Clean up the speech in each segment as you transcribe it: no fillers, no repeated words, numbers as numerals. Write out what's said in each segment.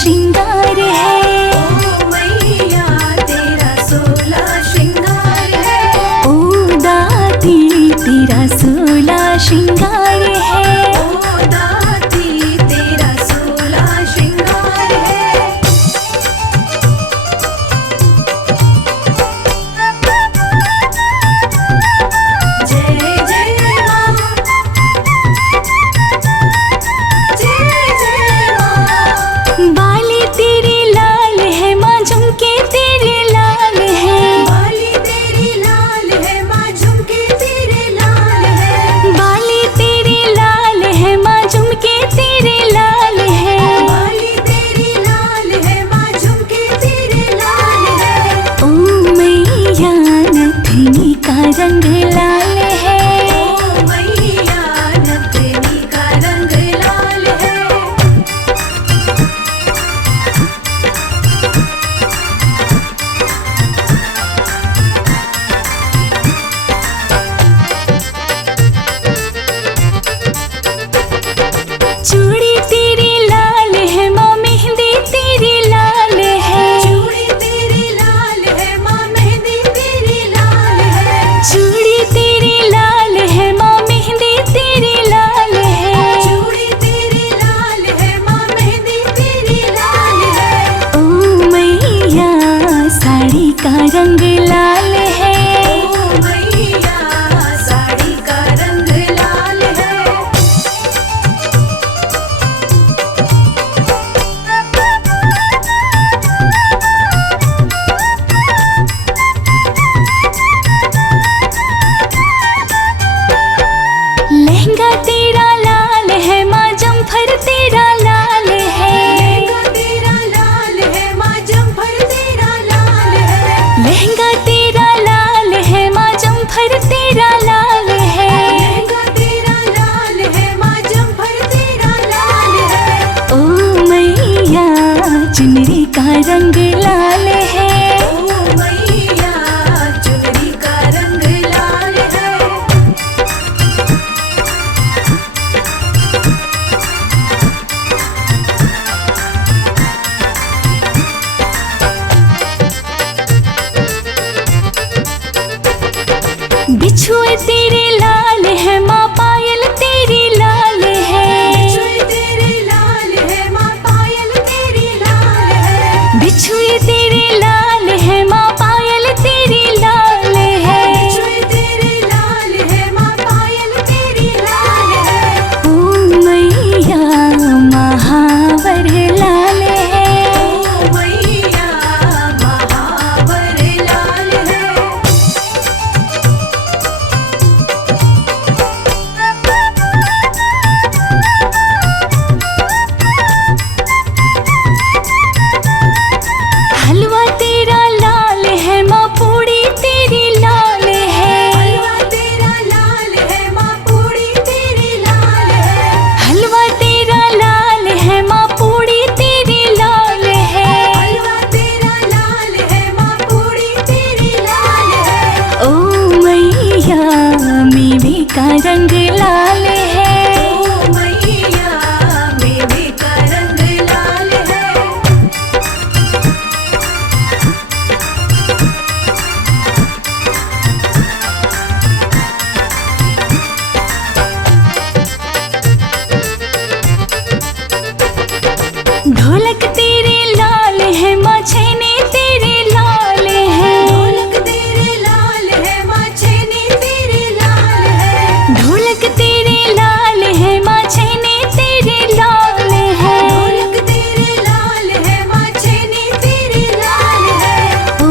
श्रृंगार है। ओ मैया तेरा 16 श्रृंगार है। ओ दाती तेरा 16 श्रृंगार है। ओ दाती तेरा 16 श्रृंगार है। जय जय माँ, जय जय माँ। बाली तेरे लाल है माँ, झुमके तेरे लाल है। बाली तेरी लाल है माँ, झुमके तेरे लाल है। बाली तेरे लाल है माँ, झुमके तेरे लाल है। बाली तेरी लाल है माँ, झुमके तेरे लाल है। ओ मैया नथनी का रंग लाल है। ओ मैया नथनी का रंग लाल है। चूड़ी तेरी लाल है माँ, मेहंदी तेरी लाल है। चूड़ी तेरी लाल है माँ, मेहंदी तेरी लाल है। चूड़ी तेरी लाल है माँ, मेहंदी तेरी लाल है। चूड़ी तेरी लाल है माँ, मेहंदी तेरी लाल है। ओ मैया साड़ी का रंग लाल है। ओ मैया साड़ी का रंग लाल है। लहंगा तेरा लाल है माँ, जमफर तेरा लाल है। लहंगा तेरा लाल है माँ, जमफर तेरा लाल है। लहंगा तेरा लाल है माँ, जमफर तेरा लाल है। लहंगा तेरा लाल है माँ, जमफर तेरा लाल है। ओ मैया चुनरी का रंग लाल है। ओ मैया चुनरी का रंग लाल है। बिछुए तेरे लाल है माँ, पायल तेरी लाल है। बिछुए तेरे लाल है माँ, पायल तेरी लाल है। बिछुए तेरे लाल है माँ, पायल तेरी लाल है। बिछुए तेरे लाल है माँ, पायल तेरी लाल है। ओ मैया महावर लाल है। ओ मैया महावर लाल है। हलवा तेरा लाल है माँ, पूड़ी तेरी लाल है। हलवा तेरा लाल है माँ, पूड़ी तेरी लाल है। हलवा तेरा लाल है माँ, पूड़ी तेरी लाल है। हलवा तेरा लाल है माँ, पूड़ी तेरी लाल है। ओ मैया मेवे का रंग लाल है। ओ मैया मेवे का रंग लाल है। ढोलक तेरे लाल है माँ, छैने तेरे लाल है। ढोलक तेरे लाल है माँ, छैने तेरे लाल है। ढोलक तेरे लाल है माँ, छैने तेरे लाल है। ढोलक तेरे लाल है माँ, छैने तेरे लाल है। ओ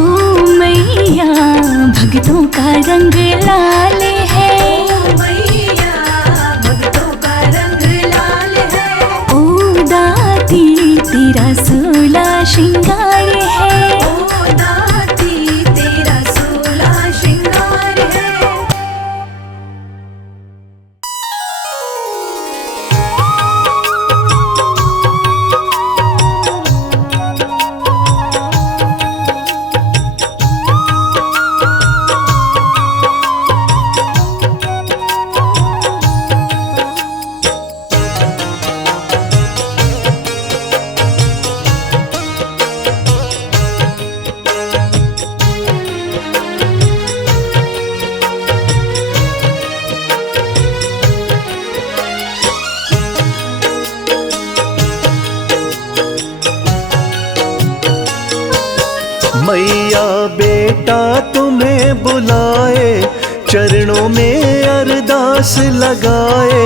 मैया भक्तों का रंग लाल है। ओ मैया भक्तों का रंग लाल है। ओ दाती तेरा 16 श्रृंगार है। ओ दाती तेरा 16 श्रृंगार है। मैया बेटा तुम्हें बुलाए, चरणों में अरदास लगाए।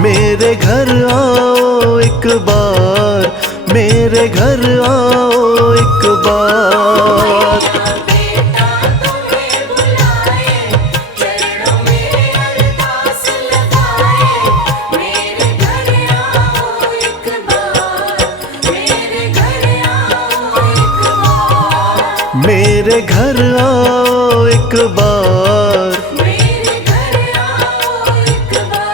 मेरे घर आओ एक बार, मेरे घर आओ एक बार। बेटा तुम्हें बुलाए, चरणों में अरदास लगाए। मेरे घर आओ एक बार, मेरे घर आओ एक बार। मेरे घर आओ एक बार। मेरे घर आओ एक बार।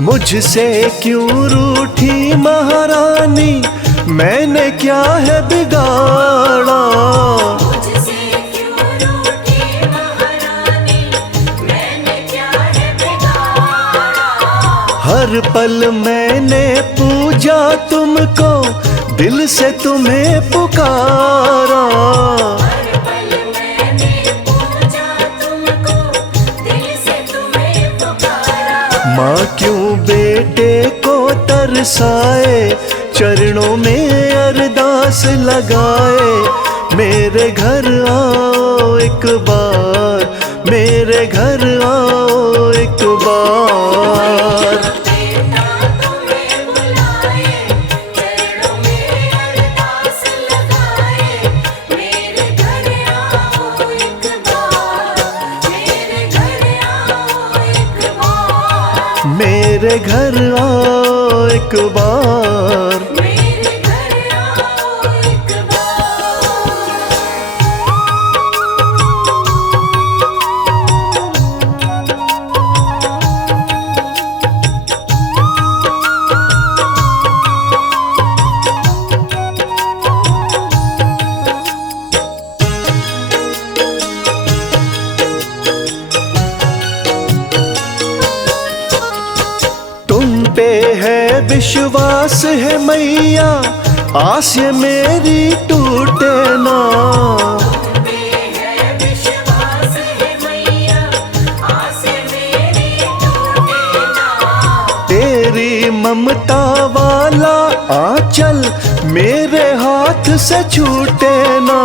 मुझसे क्यों रूठी महारानी, मैंने क्या है बिगाड़ा। मुझसे क्यों रूठी महारानी, मैंने क्या है बिगाड़ा। हर पल मैंने पूजा तुमको, दिल से तुम्हें पुकारा। हर पल मैंने पूजा तुमको, दिल से तुम्हें पुकारा। माँ क्यों बेटे को तरसाए, चरणों में अरदास लगाए। मेरे घर आओ एक बार, मेरे घर आओ एक बार। बेटा तुम्हें बुलाए, चरणों में अरदास लगाए। मेरे घर आओ एक बार, मेरे घर आओ एक बार। मेरे घर आओ एक बार। मेरे घर आओ एक बार। तुम पे है विश्वास है मैया, आस ये मेरी टूटे ना। पे है विश्वास है मैया, आस मेरी टूटे ना। तेरी ममता वाला आंचल मेरे हाथ से छूटे ना।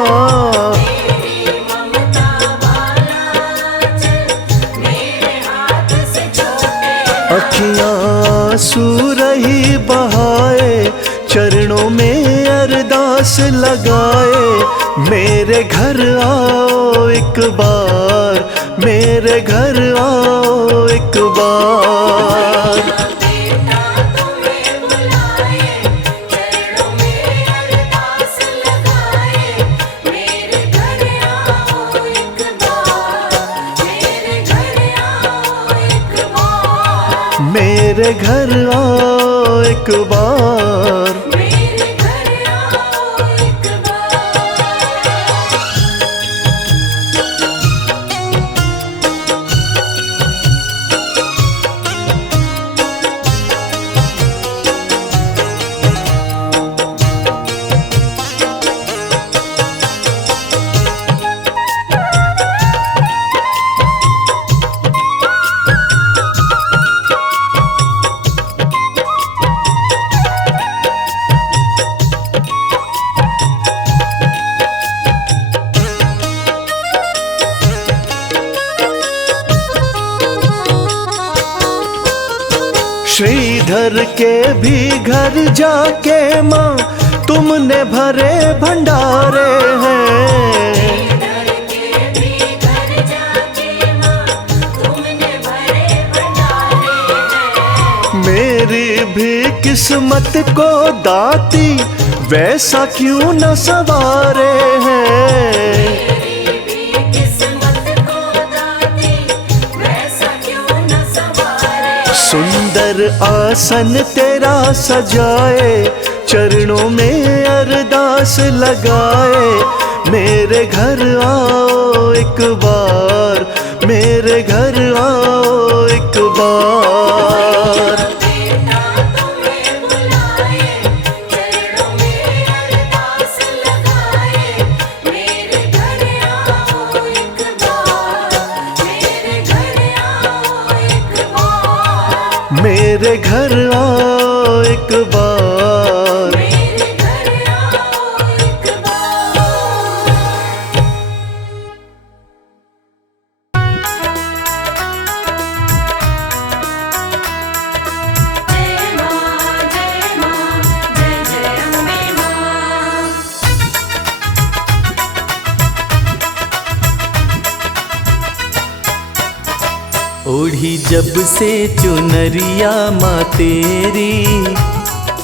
तेरी ममता वाला चल मेरे हाथ से छूटे ना। अखियां आंसू रही बहाए, चरणों में अरदास लगाए। मेरे घर आओ एक बार, मेरे घर आओ एक बार। बेटा तुम्हें बुलाए, चरणों में अरदास लगाए। मेरे घर आओ एक बार, मेरे घर आओ एक बार। मेरे घर आओ एक बार। मेरे घर आओ एक बार। श्रीधर के भी घर जाके माँ तुमने भरे भंडारे हैं। श्रीधर के भी घर जाके माँ तुमने भरे भंडारे हैं। मेरी भी किस्मत को दाती वैसा क्यों न सवारे हैं। मेरी भी किस्मत को दाती वैसा क्यों न सवारे। सुंदर आसन तेरा सजाए, चरणों में अरदास लगाए। मेरे घर आओ एक बार, मेरे घर आओ एक बार। बेटा तुम्हें बुलाए, चरणों में अरदास लगाए। मेरे घर आओ एक बार, मेरे घर आओ एक बार। मेरे घर आओ एक बार। मेरे घर आओ एक बार। जय मां जय मां, जय जय अम्बे मां। ओढ़ी जब से चुनरिया माँ तेरी,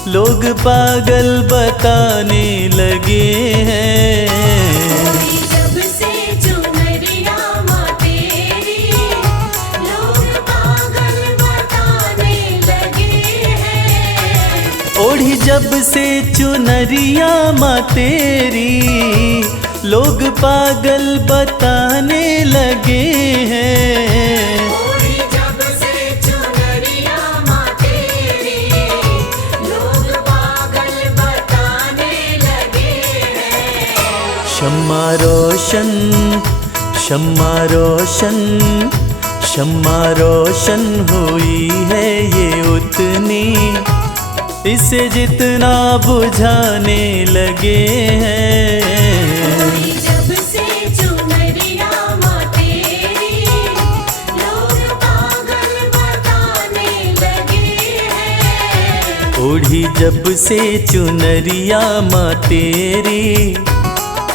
लोग पागल बताने लगे हैं। जब से चुनरिया माँ तेरी, लोग पागल बताने लगे हैं। ओढ़ी जब से चुनरिया माँ तेरी, लोग पागल बताने लगे हैं। ओढ़ी जब से चुनरिया माँ तेरी, लोग पागल बताने लगे हैं। शम्मा रोशन, शम्मा रोशन, शम्मा रोशन हुई है ये उतनी, इसे जितना बुझाने लगे हैं। ओढ़ी जब से चुनरिया माँ तेरी, लोग पागल बताने लगे हैं। ओढ़ी जब से चुनरिया माँ तेरी,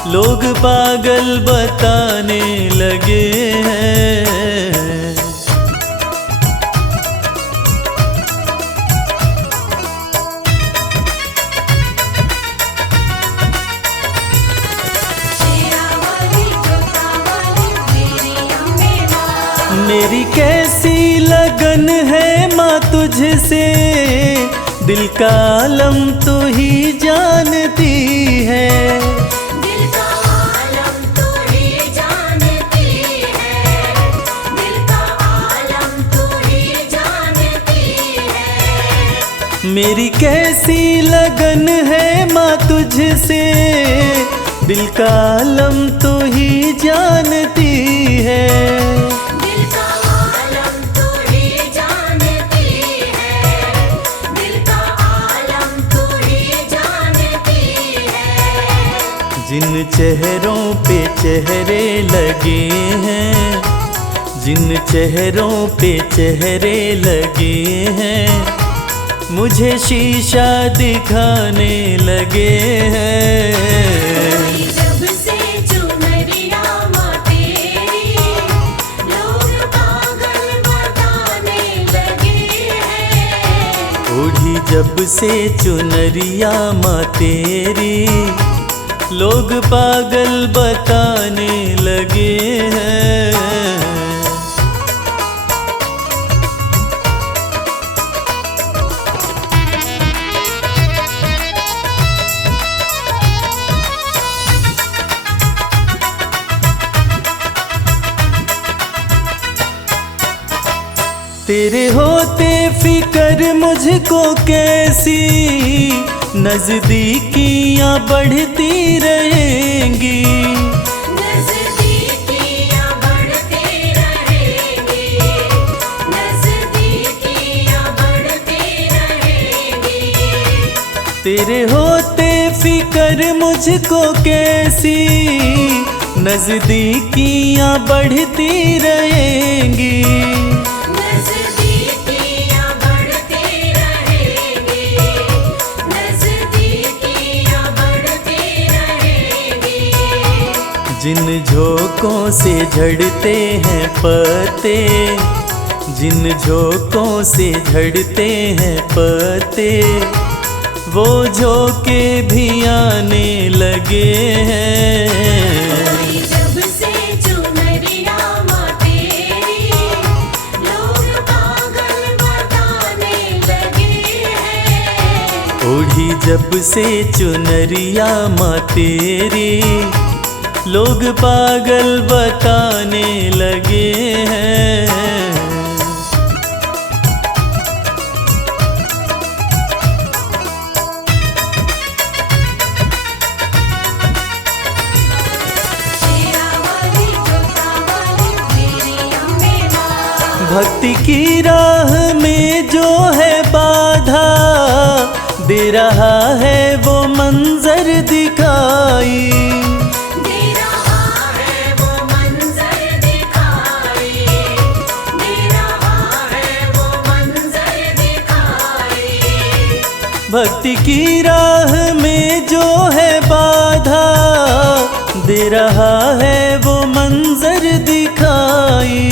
लोग पागल बताने लगे हैं। शेरा वाली जोता वाली मेरी अम्बे मां। मेरी कैसी लगन है माँ तुझसे, दिल का आलम तू ही जानती है। दिल का आलम तू ही जानती है। दिल का आलम तू ही जानती है। मेरी कैसी लगन है माँ तुझसे, दिल का आलम तू ही जानती है। दिल का आलम तू ही जानती है। दिल का आलम तू ही जानती है। जिन चेहरों पे चेहरे लगे हैं, जिन चेहरों पे चेहरे लगे हैं, मुझे शीशा दिखाने लगे हैं। जब से चुनरिया माँ तेरी, लोग पागल बताने लगे हैं। ओढ़ी जब से चुनरिया माँ तेरी, लोग पागल बताने लगे हैं। तेरे होते फिक्र मुझको कैसी, नजदीकियां बढ़ती रहेंगी। नजदीकियां बढ़ती रहेंगी। नजदीकियां बढ़ती रहेंगी। तेरे होते फिक्र मुझको कैसी, नजदीकियां बढ़ती रहेंगी। नजदीकियां बढ़ती रहेंगी। नजदीकियां बढ़ती रहेंगी। जिन झोंकों से झड़ते हैं पत्ते, जिन झोंकों से झड़ते हैं पत्ते, वो झोंके भी आने लगे हैं। जब से चुनरिया माँ तेरी, लोग पागल बता ओढ़ी जब से चुनरिया माँ तेरी, लोग पागल बताने लगे हैं। भक्ति की राह में जो है बाधा, दे रहा है वो मंजर दिखाई। दे रहा है वो मंजर दिखाई, दे रहा है वो मंजर दिखाई। भक्ति की राह में जो है बाधा, दे रहा है वो मंजर दिखाई।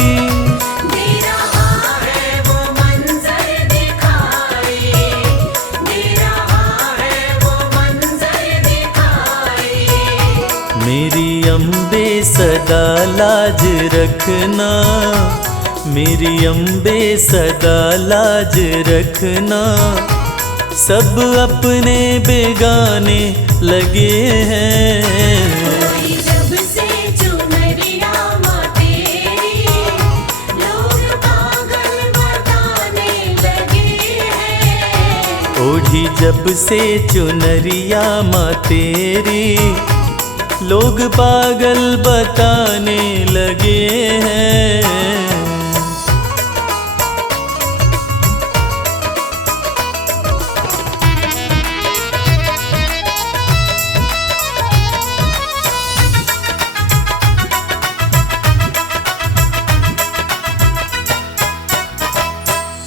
मेरी अम्बे सदा लाज रखना, मेरी अम्बे सदा लाज रखना, सब अपने बेगाने लगे हैं। जब से चुनरिया माँ तेरी, लोग पागल बताने लगे हैं। ओढ़ी जब से चुनरिया माँ तेरी, लोग पागल बताने लगे हैं।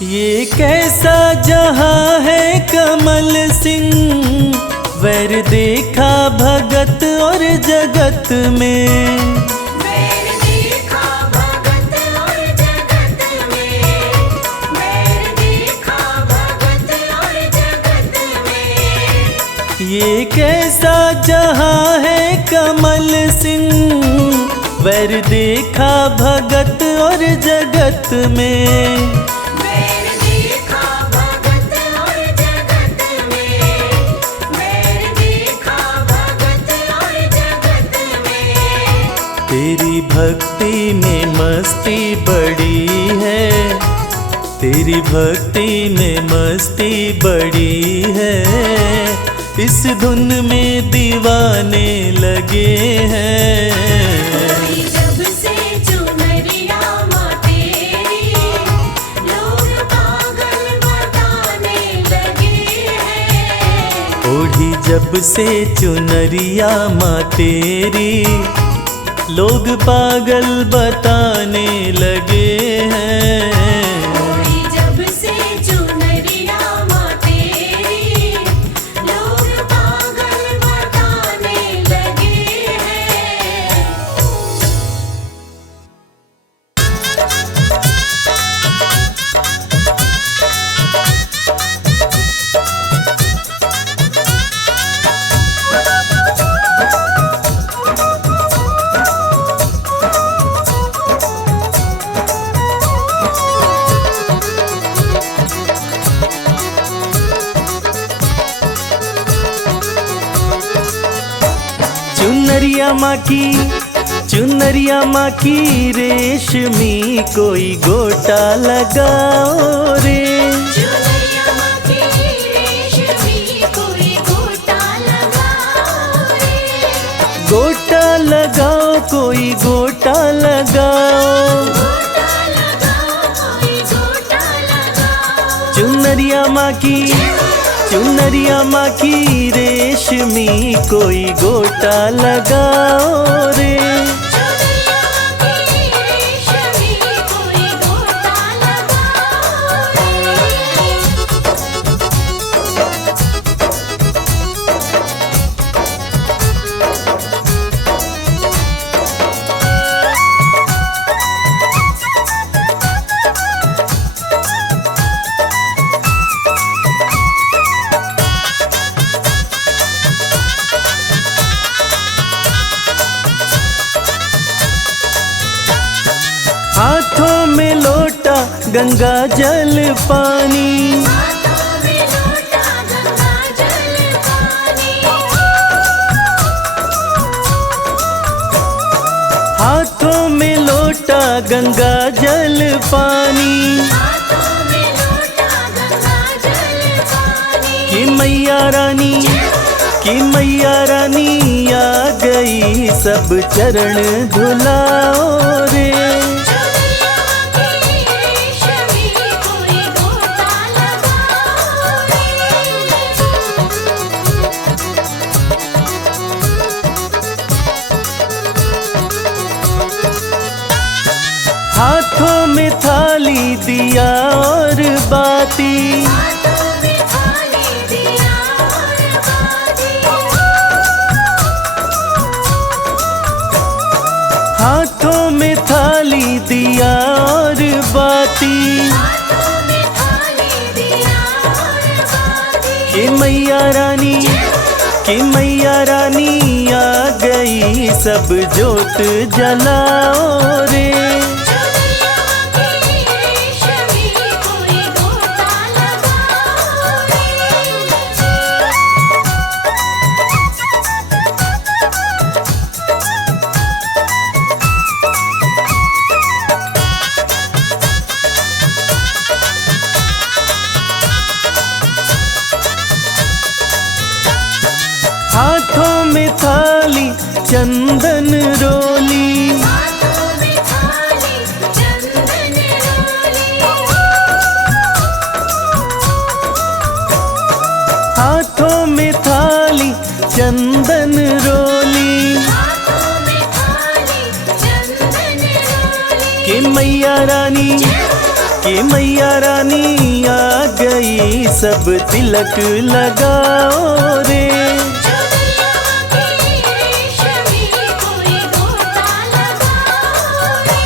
ये कैसा जहां है कमल सिंह, वैर देखा भगत और जगत में। वैर देखा भगत और जगत में, वैर देखा भगत और जगत में। ये कैसा जहां है कमल सिंह, वैर देखा भगत और जगत में। तेरी भक्ति में मस्ती बड़ी है, तेरी भक्ति में मस्ती बड़ी है, इस धुन में दीवाने लगे हैं। जब से चुनरिया माँ तेरी, लोग पागल बताने लगे हैं। ओढ़ी जब से चुनरिया माँ तेरी, लोग पागल बताने लगे हैं। ओढ़ी जब से चुनरिया माँ तेरी, लोग पागल बताने लगे हैं। चुनरिया माँ की रेशमी कोई गोटा लगाओ रे। चुनरिया माँ की रेशमी कोई गोटा लगाओ रे। गोटा लगाओ कोई गोटा लगाओ। गोटा लगाओ कोई गोटा लगाओ। चुनरिया माँ की रेशमी कोई गोटा लगाओ रे। हाथों में लोटा गंगा जल पानी, हाथों में लोटा गंगा जल गंगा जल पानी, हाथों में लोटा गंगा जल पानी। कि मैया रानी, कि मैया रानी आ गई, सब चरण धुलाओ रे। चुनरिया की रेशमी कोई गोटा लगाओ रे। हाथों में थाली दिया और बाती, हाथों में थाली दिया और बाती। हाथों में थाली दिया और बाती, हाथों में थाली दिया और बाती। कि मैया रानी, कि मैया रानी आ गई, सब जोत जलाओ रे। चुनरिया की रेशमी कोई गोटा लगाओ रे। हाथों में थाली चंदन रोली, हाथों में थाली चंदन रोली। हाथों में थाली चंदन रोली, हाथों में थाली चंदन रोली। कि मैया रानी, कि मैया रानी आ गई, सब तिलक लगाओ रे। चुनरिया की रेशमी कोई गोटा लगाओ रे।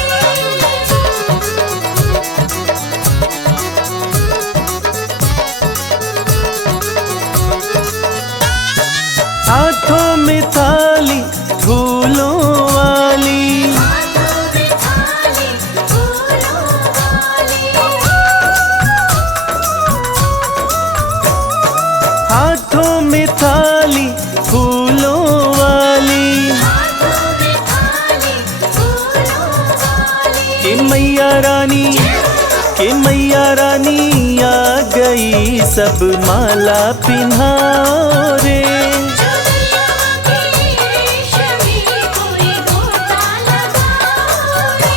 हाथों में थाली फूलों वाली, हाथों में थाली फूलों वाली। हाथों में थाली फूलों वाली, हाथों में थाली फूलों वाली। कि मैया रानी, कि मैया रानी आ गई, सब माला पिन्हाओ रे। चुनरिया की रेशमी कोई गोटा लगाओ रे।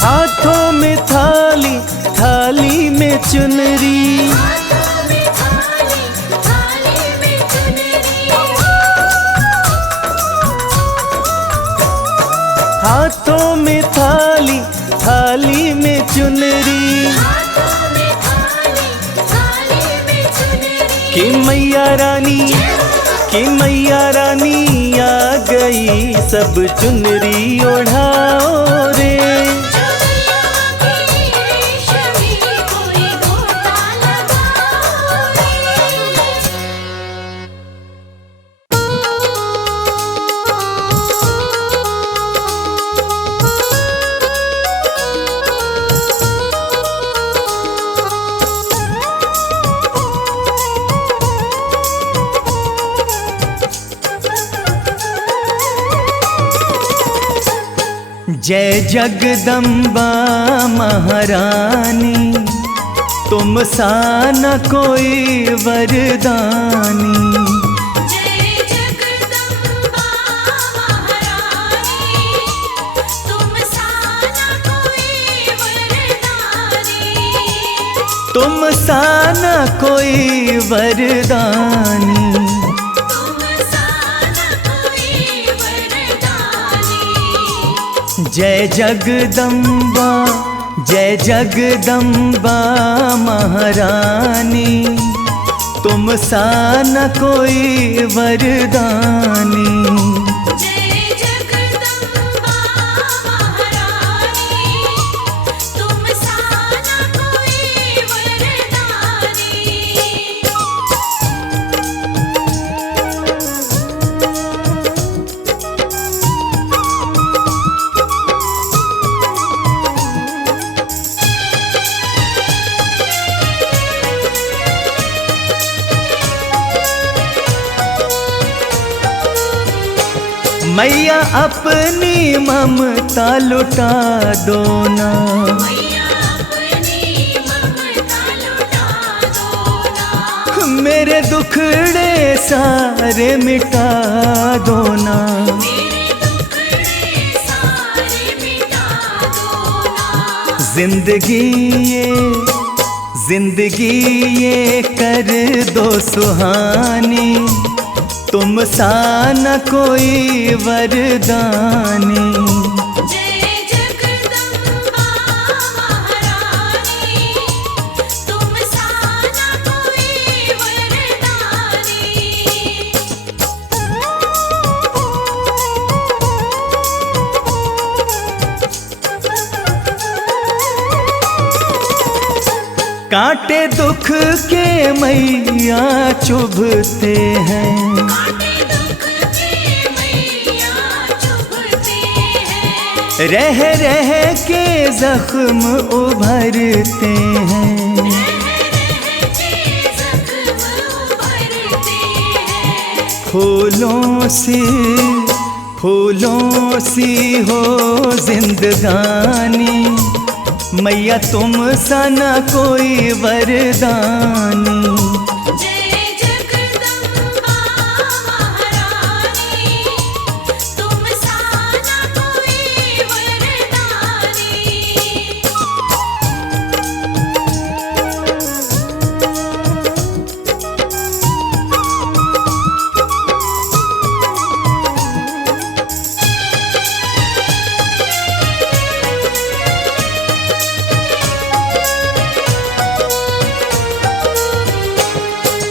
हाथों में थाली, थाली में चुनरी, हाथों में थाली, थाली में चुनरी। हाथों में थाली, थाली में चुनरी, हाथों में थाली, थाली में चुनरी। कि मैया रानी, कि मैया रानी आ गई, सब चुनरी ओढ़ाओ रे। चुनरिया की रेशमी कोई गोटा लगाओ रे। जय जगदम्बा महारानी, तुम सा न कोई वरदानी। जय जगदम्बा महारानी, तुम सा न कोई वरदानी। तुम सा न कोई वरदानी। तुम सा न कोई वरदानी। जय जगदम्बा, जय जगदम्बा महारानी, तुम सा न कोई वरदानी। जय जगदम्बा महारानी, तुम सा न कोई वरदानी। मैया अपनी ममता लुटा दो ना, मेरे दुखड़े सारे मिटा दो ना। जिंदगी ये कर दो सुहानी, तुम सा न कोई वरदानी। जय जगदम्बा महारानी, तुम सा न कोई वरदानी। कांटे दुख के मैया चुभते हैं, रह रह के जख्म उभरते हैं। फूलों सी हो जिंदगानी, मैया तुम सा न कोई वरदानी। जय जगदम्बा महारानी, तुम सा न कोई वरदानी।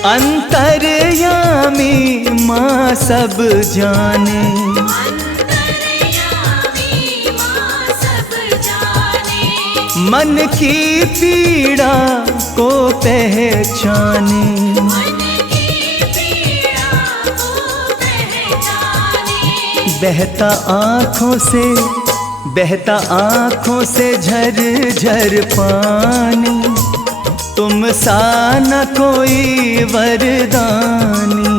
अंतर्यामी माँ सब जाने, मन की पीड़ा को पहचाने। बहता आँखों से झर झर पानी, तुम सा न कोई वरदानी।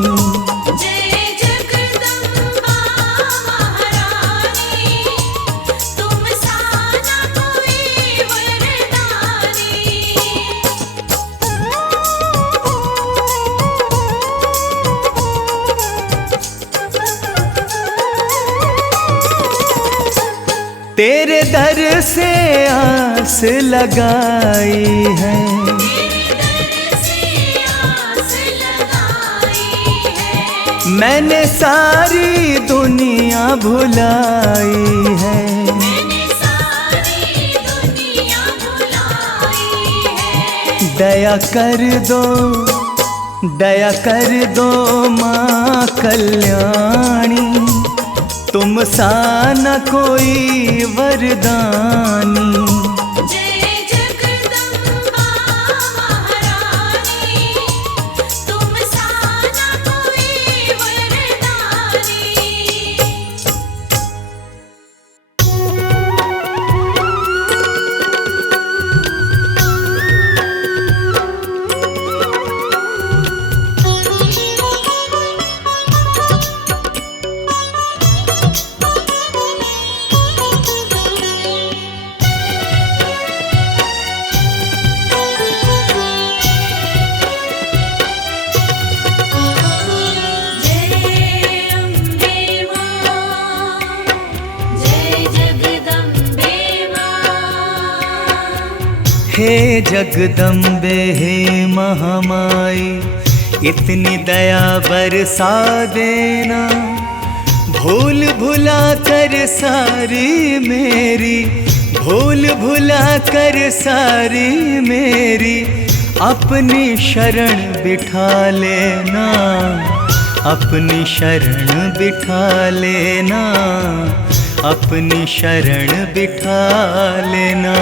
जय जगदम्बा महारानी, तुम सा न कोई वरदानी। तेरे दर से आस लगाई है, मैंने सारी दुनिया भुलाई है। दया कर दो माँ कल्याणी, तुम सा न कोई वरदानी। जय जगदम्बा महारानी, तुम सा न कोई वरदानी। हे जगदम्बे हे महामाई, इतनी दया बरसा देना, भूल भुला कर सारी मेरी, भूल भुला कर सारी मेरी, अपनी शरण बिठा लेना, अपनी शरण बिठा लेना, अपनी शरण बिठा लेना।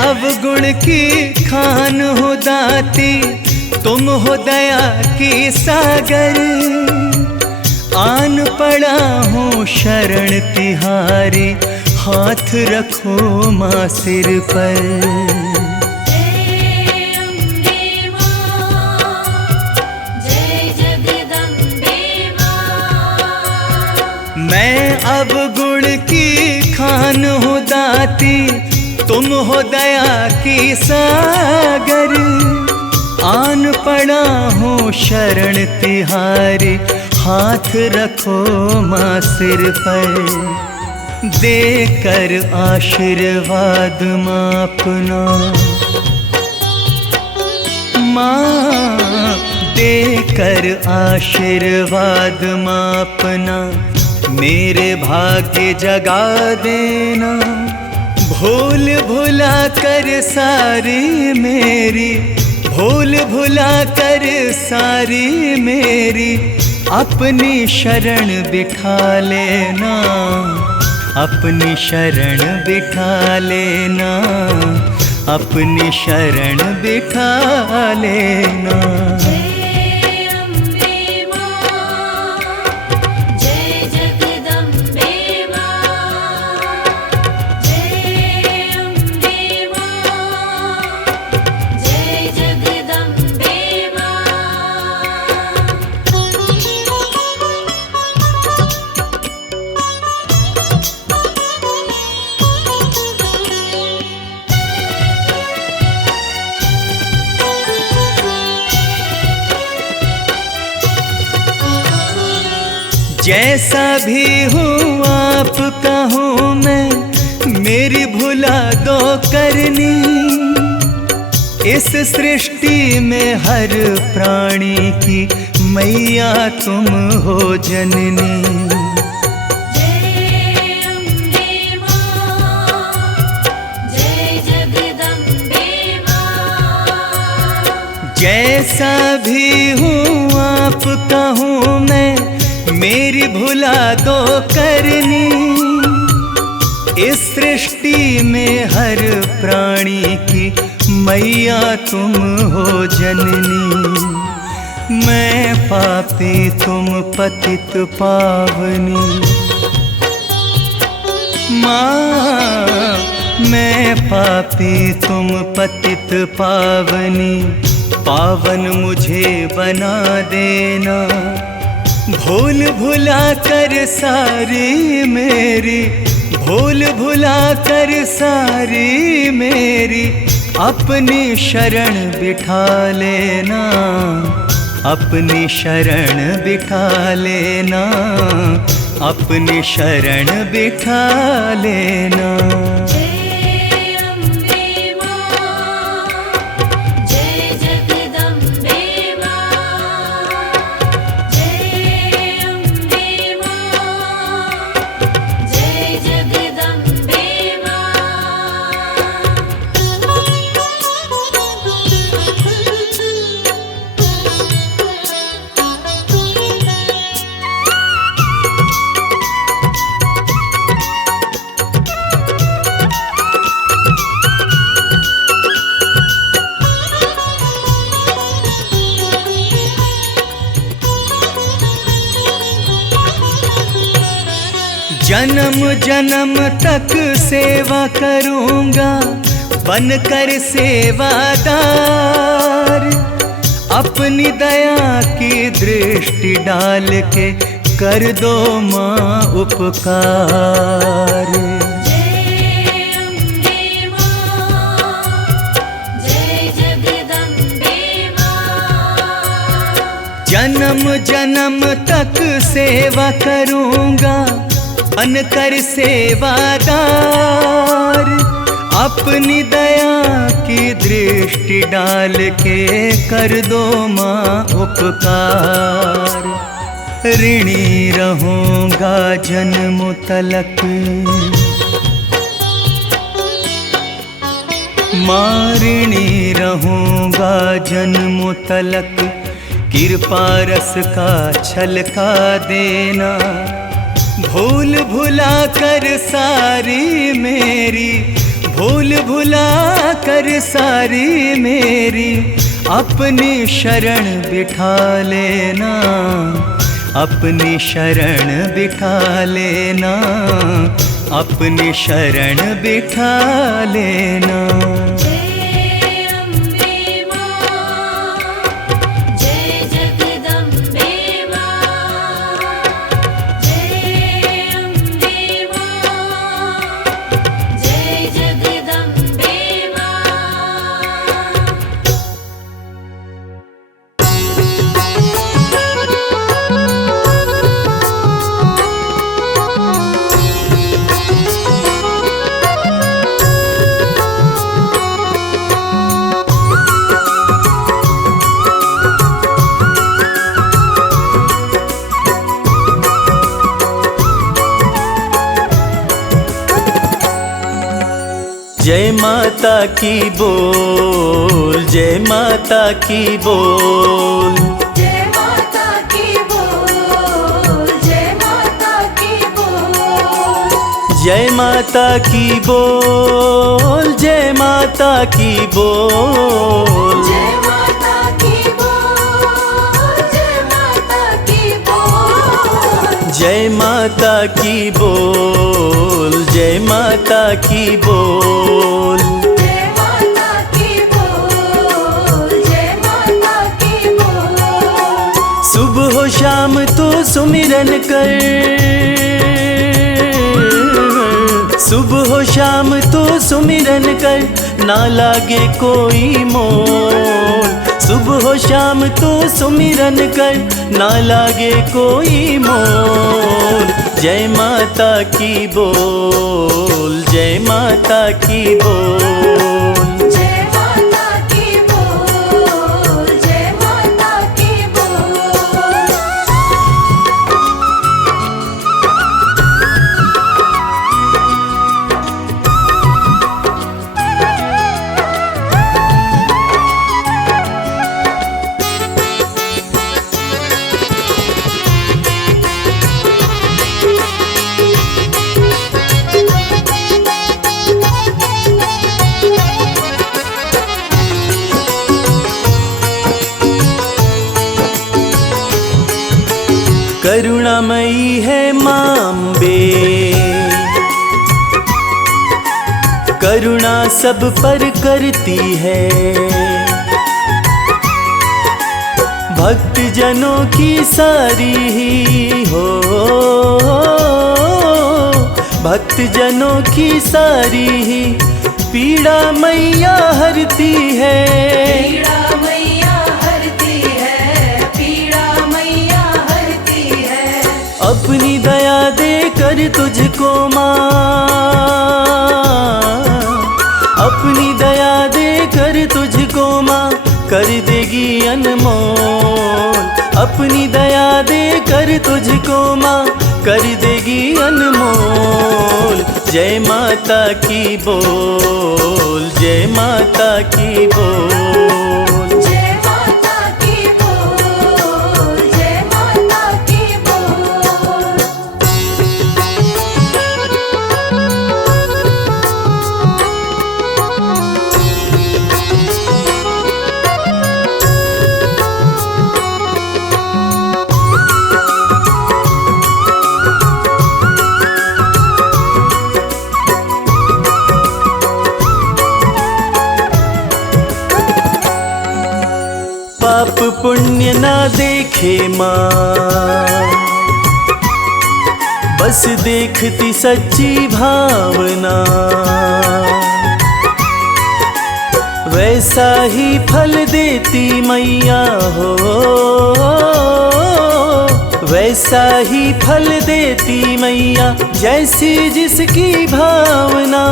अवगुण की खान हो दाती, तुम हो दया की सागर। आन पड़ा हूँ शरण तिहारी, हाथ रखो माँ सिर पर। जय अम्बे माँ, जय जगदम्बे माँ। मैं अब गुण की खान हूँ दाती, तुम हो दया की सागर। आन पड़ा हूँ शरण तिहारी, हाथ रखो माँ सिर पर। देकर आशीर्वाद माँ अपना, माँ देकर आशीर्वाद माँ अपना, मेरे भाग्य जगा देना। भूल भुला कर सारी मेरी, भूल भुला कर सारी मेरी, अपनी शरण बिठा लेना, अपनी शरण बिठा लेना, अपनी शरण बिठा लेना। जय अम्बे माँ, जय जगदम्बे माँ। जय अम्बे माँ, जय जगदम्बे माँ। जैसा भी हूँ आपका हूँ मैं, मेरी भुला दो करनी। इस सृष्टि में हर प्राणी की मैया तुम हो जननी। जय अम्बे माँ, जय जगदम्बे माँ। जैसा भी हूँ आपका हूँ मैं, मेरी भुला दो करनी। इस सृष्टि में हर प्राणी की मैया तुम हो जननी। मैं पापी तुम पतित पावनी, माँ मैं पापी तुम पतित पावनी। पावन मुझे बना देना, भूल भुला कर सारी मेरी, भूल भुला कर सारी मेरी, अपनी शरण बिठा लेना, अपनी शरण बिठा लेना, अपनी शरण बिठा लेना। जय अम्बे माँ, जय जगदम्बे माँ। जय अम्बे माँ, जय जगदम्बे माँ। जन्म जन्म तक सेवा करूँगा बनकर सेवादार। अपनी दया की दृष्टि डाल के कर दो माँ उपकार। जय अम्बे माँ, जय जगदम्बे माँ। जन्म जन्म तक सेवा करूँगा बनकर सेवादार। अपनी दया की दृष्टि डाल के कर दो माँ उपकार। ऋणी रहूँगा जन्म तलक, माँ ऋणी रहूँगा जन्म तलक। कृपा रस का छलका देना, भूल भुला कर सारी मेरी, भूल भुला कर सारी मेरी अपनी शरण बिठा लेना, अपनी शरण बिठा लेना, अपनी शरण बिठा लेना। जय अम्बे मां, जय जगदम्बे मां, जय अम्बे मां, जय जगदम्बे मां। जय माता की बोल, जय माता की बोल, जय माता की बोल, जय माता की बोल, जय माता की बोल, जय माता की बोल। जय माता की बोल, जय माता की बोल, जय माता की बोल, जय माता की बोल। जय माता की बोल, जय माता की बोल। सुबह हो शाम तो सुमिरन कर, सुबह हो शाम तो सुमिरन कर, ना लागे कोई मोल। सुबह हो शाम तो सुमिरन कर, ना लागे कोई मोल। जय माता की बोल, जय माता की बोल, जय माता की बोल, जय माता की बोल। करुणामयी है मां अम्बे, करुणा सब पर करती है। भक्त जनों की सारी ही हो, भक्त जनों की सारी ही पीड़ा मैया हरती है। पीड़ा मैया हरती है, पीड़ा मैया हरती है। अपनी दया दे कर तुझको माँ, अपनी दया दे कर तुझको माँ कर देगी अनमोल। अपनी दया दे कर तुझको माँ कर देगी अनमोल। जय माता की बोल, जय माता की बोल, जय माता की बोल, जय माता की बोल। पाप पुण्य ना देखे माँ, बस देखती सच्ची भावना। वैसा ही फल देती मैया हो, वैसा ही फल देती मैया जैसी जिसकी भावना।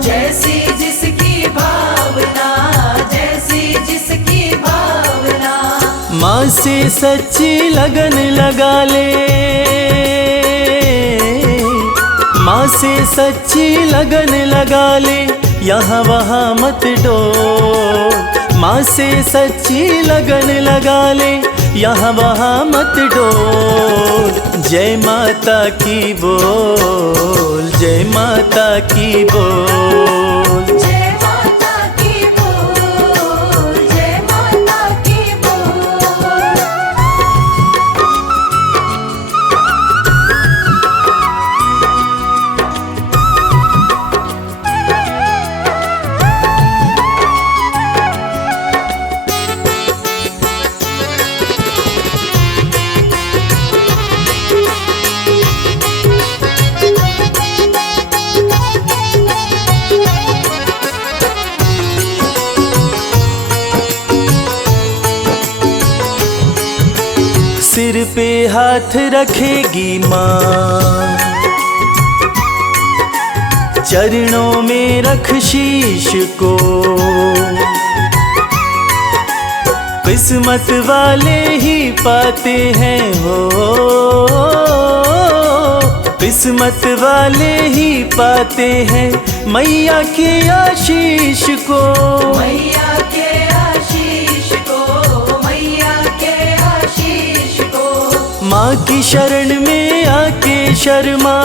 जैसी जिसकी भावना, जैसी जिसकी भावना। माँ से सच्ची लगन लगा ले, माँ से सच्ची लगन लगा ले, यहाँ वहाँ मत डोल। माँ से सच्ची लगन लगा ले, यहाँ वहाँ मत डोल। जय माता की बोल, जय माता की बोल। जय माता की बोल, जय माता की बोल। सिर पे हाथ रखेगी माँ, चरणों में रख शीश को। किस्मत वाले ही पाते हैं हो, किस्मत वाले ही पाते हैं मैया के आशीष को। मैया के आशीष को, मैया के आशीष को। माँ की शरण में आके शर्मा,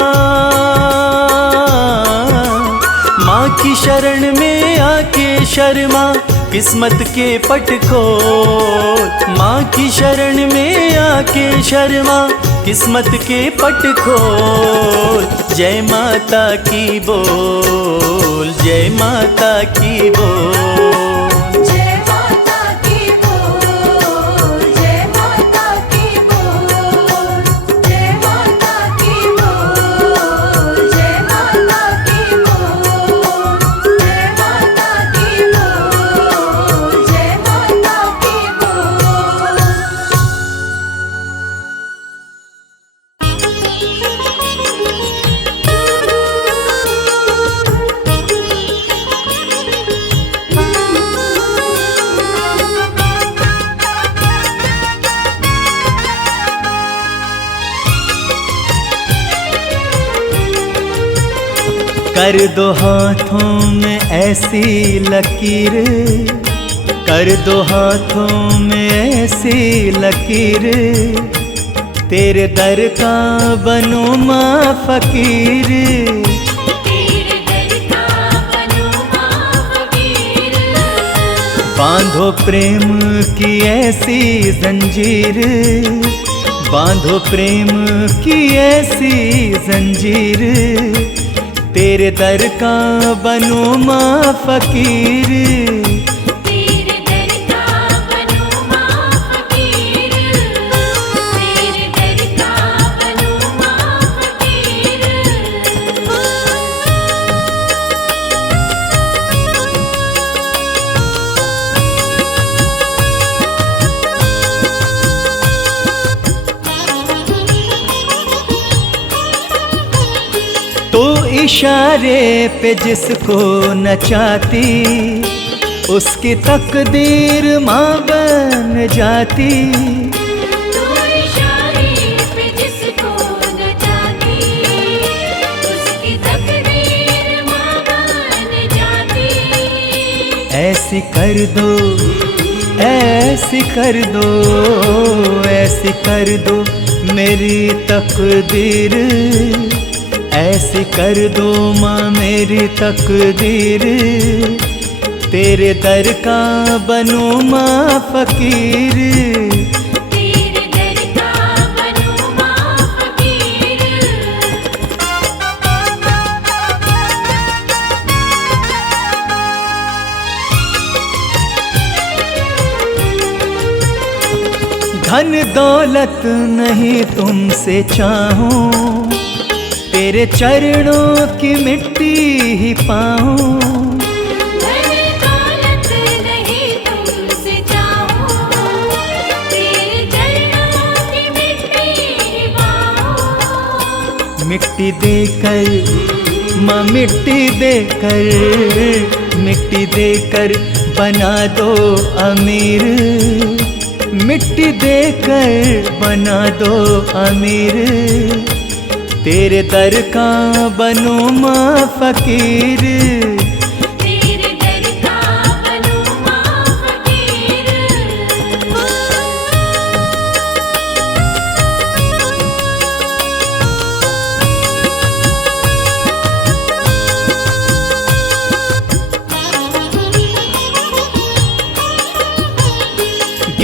माँ की शरण में आके शर्मा, किस्मत के पट खोल। माँ की शरण में आके शर्मा, किस्मत के पट खोल। जय माता की बोल, जय माता की बोल। जय माता की बोल, जय माता की बोल। जय माता की बोल, जय माता की बोल। जय माता की बोल, जय माता की बोल। कर दो हाथों में ऐसी लकीर, कर दो हाथों में ऐसी लकीर, तेरे दर का बनूं माँ फकीर। तेरे दर का बनूं माँ फकीर। बांधो प्रेम की ऐसी जंजीर, बांधो प्रेम की ऐसी जंजीर, तेरे दर का बनूं माँ फकीर। तेरे दर का बनूं माँ फकीर। तेरे दर का बनूं माँ फकीर। तो इशारे पे जिसको नचाती, उसकी तकदीर माँ बन जाती। तो इशारे पे जिसको नचाती, उसकी तकदीर माँ बन जाती। ऐसी कर दो, ऐसी कर दो, ऐसी कर दो मेरी तकदीर, ऐसी कर दो माँ मेरी तकदीर, तेरे दर का बनूं माँ फकीर। तेरे दर का बनूं माँ फकीर। धन दौलत नहीं तुमसे चाहूं, तेरे चरणों की मिट्टी ही पाऊं। धन दौलत नहीं तुमसे चाहूं, तेरे चरणों की मिट्टी पाऊं। मिट्टी देकर माँ मिट्टी देकर, मिट्टी देकर बना दो अमीर, मिट्टी देकर बना दो अमीर, तेरे दर का बनूं माँ फकीर। तेरे दर का बनूं माँ फकीर।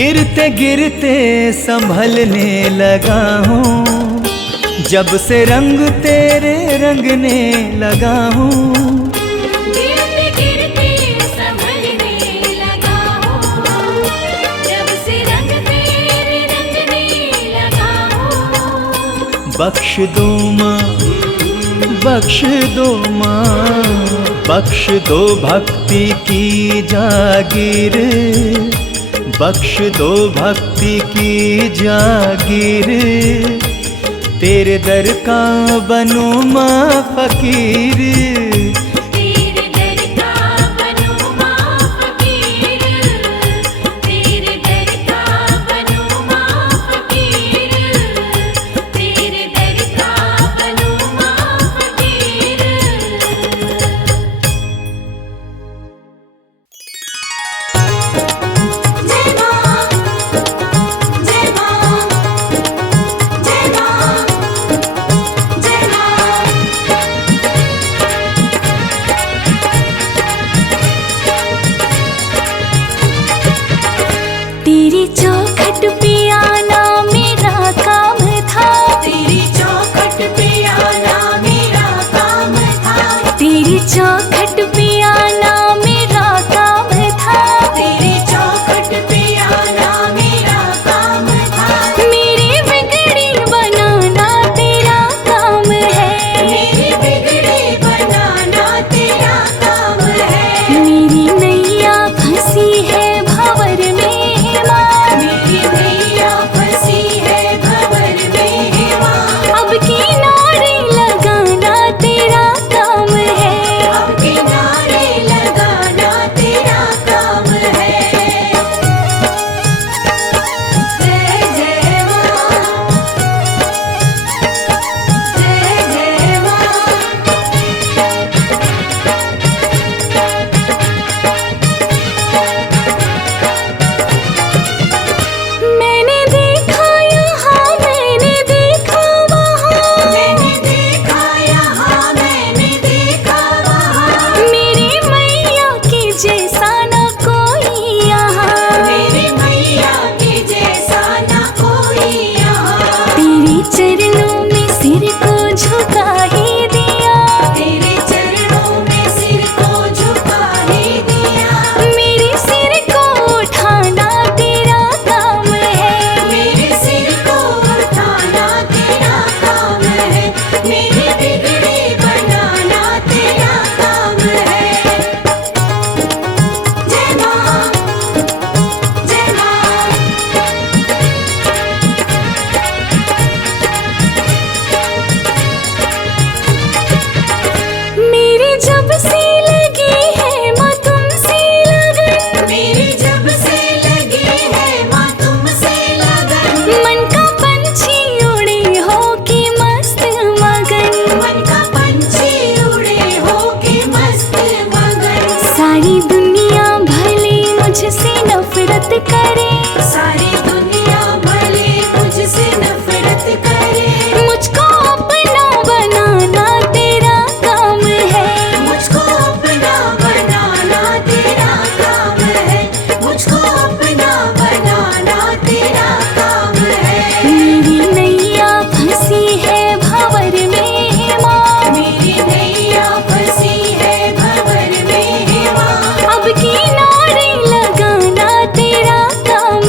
गिरते गिरते संभलने लगा हूँ, जब से रंग तेरे रंगने लगा हूँ। गिरते गिरते संभलने लगा हूँ, जब से रंग तेरे रंगने लगा हूँ। बख्श दो माँ, बख्श दो माँ, बख्श दो भक्ति की जागीर, बख्श दो भक्ति की जागीर। तेरे दर का बनूं माँ फकीर, तेरे दर का बनूं माँ फकीर, तेरे दर का बनूं माँ फकीर, तेरे दर का बनूं माँ फकीर। जय माँ, जय माँ, जय माँ, जय माँ। तेरी चौखट पे आना मेरा काम था, तेरी चौखट पे आना मेरा काम था, तेरी चौखट पे आना मेरा काम था। तेरी चौखट पे आना मेरा काम था। मेरी बिगड़ी बनाना तेरा काम है, मेरी बिगड़ी बनाना तेरा काम है। मेरी नैया फंसी है भंवर में माँ, मेरी नैया फंसी है भंवर में माँ। अब किनारे लगाना तेरा काम है, अब किनारे लगाना तेरा काम है। जय जय माँ, जय जय माँ। मैंने देखा यहाँ मैंने देखा वहाँ, मैंने देखा यहाँ मैंने देखा वहाँ। मेरी मैया के जैसा न कोई यहाँ, मेरी मैया के जैसा न कोई यहाँ। तेरे चरणों में सिर को झुका ही दिया, तेरे चरणों में सिर को झुका ही दिया। मेरे सिर को उठाना तेरा काम है, मेरे सिर को उठाना तेरा काम है। मेरी बिगड़ी बनाना तेरा काम है। जय माँ, जय माँ। मेरी जब से लगी है माँ तुमसे लगन, मेरी जब से लगी है माँ तुमसे लगन। मन का पंछी उड़े हो के मस्त मगन, मन का पंछी उड़े हो के मस्त मगन। सारी दुनिया भले मुझसे नफरत करे, सारी दुनिया भले मुझसे नफरत करे। मुझको अपना बनाना तेरा काम है, मुझको अपना बनाना तेरा काम है। मुझको अपना बनाना तेरा काम है। मेरी नैया फंसी है भंवर में माँ, मेरी नैया फंसी है भंवर में माँ। अब किनारे लगाना तेरा काम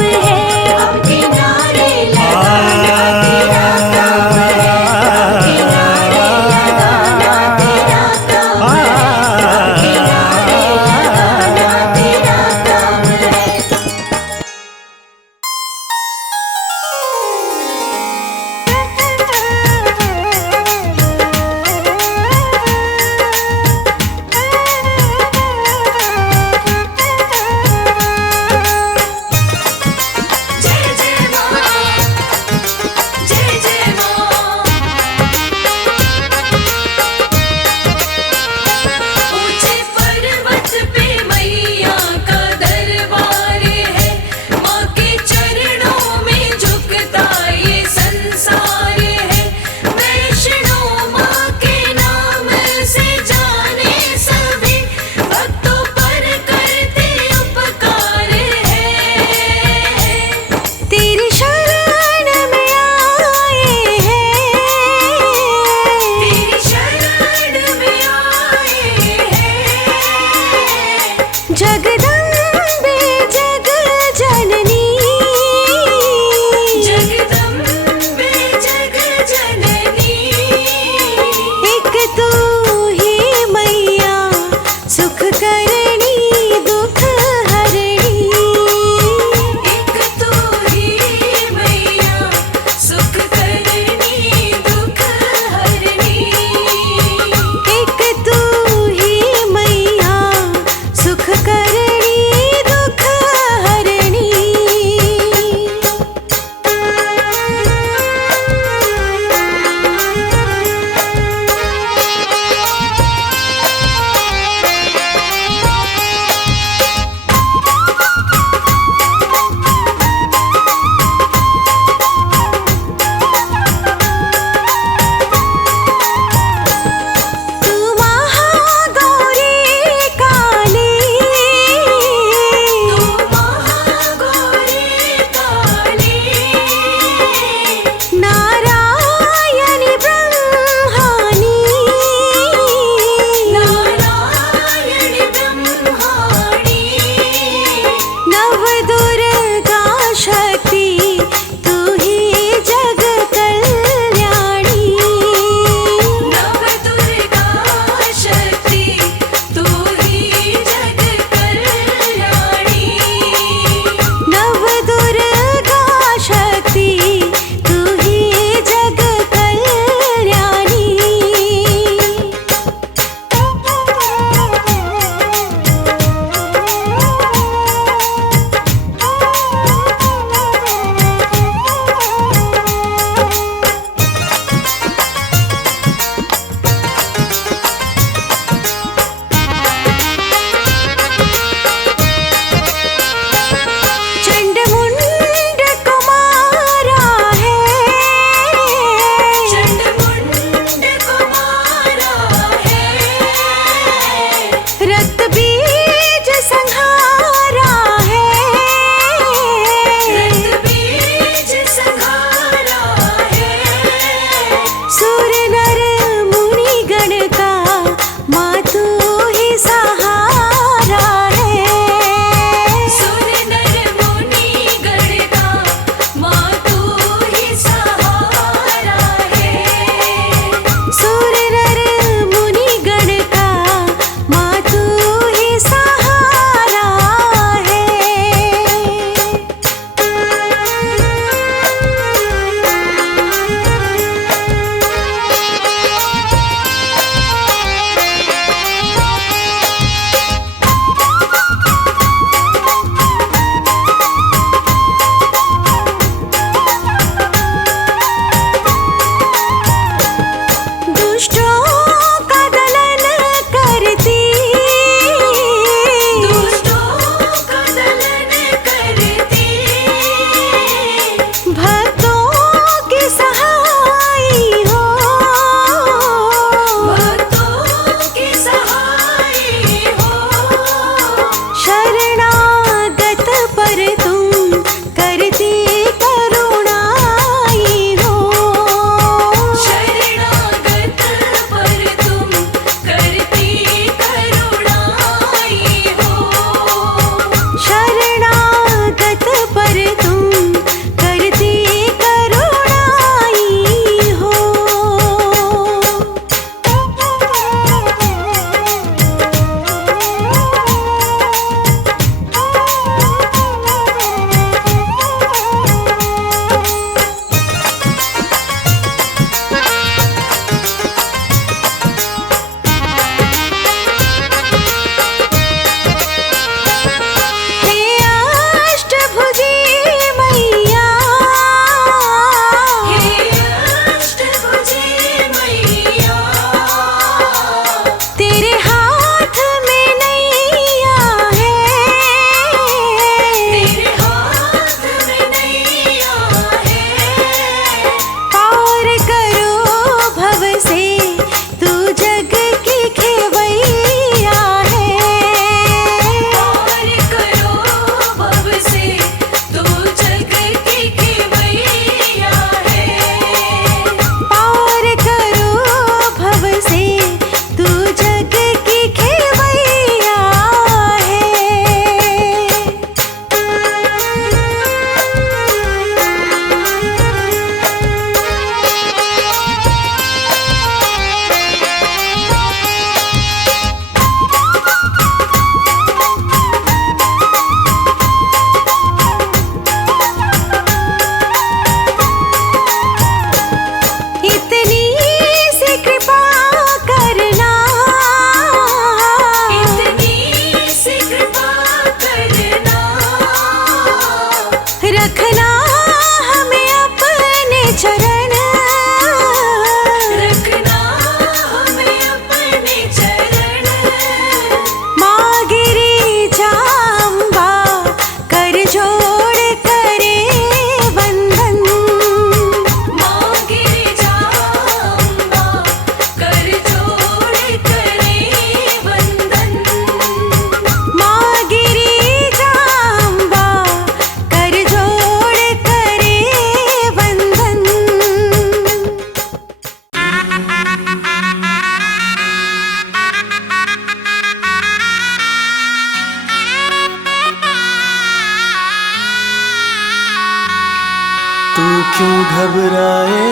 तू क्यों घबराए,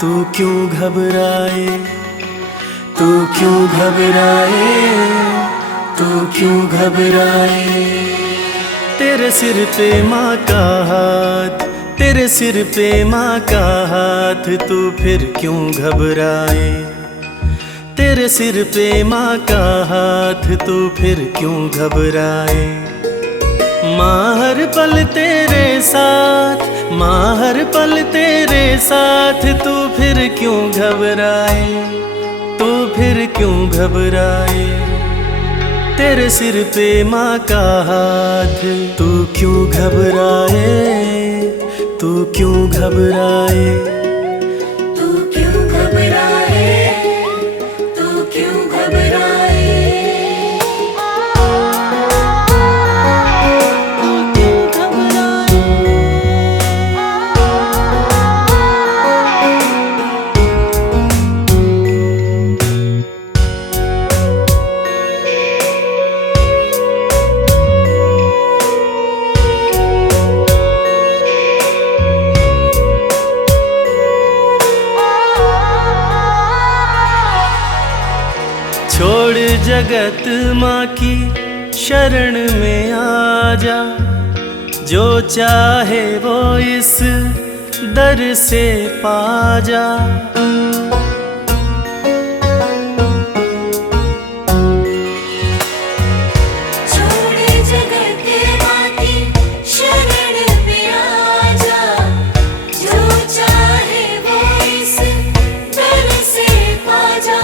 तू क्यों घबराए, तू क्यों घबराए, तू क्यों घबराए। तेरे सिर पे माँ का हाथ, तेरे सिर पे माँ का हाथ, तू फिर क्यों घबराए। तेरे सिर पे माँ का हाथ, तू फिर क्यों घबराए। माँ हर पल तेरे साथ, माँ हर पल तेरे साथ, तू फिर क्यों घबराए, तू फिर क्यों घबराए। तेरे सिर पे माँ का हाथ, तू क्यों घबराए, तू क्यों घबराए। तू क्यों घबराए, तू क्यों घबराए। छोड़ जगत माँ की शरण में आ जा, जो चाहे वो इस दर से पा जा। छोड़ जगत माँ की शरण में आ जा, जो चाहे वो इस दर से पा जा।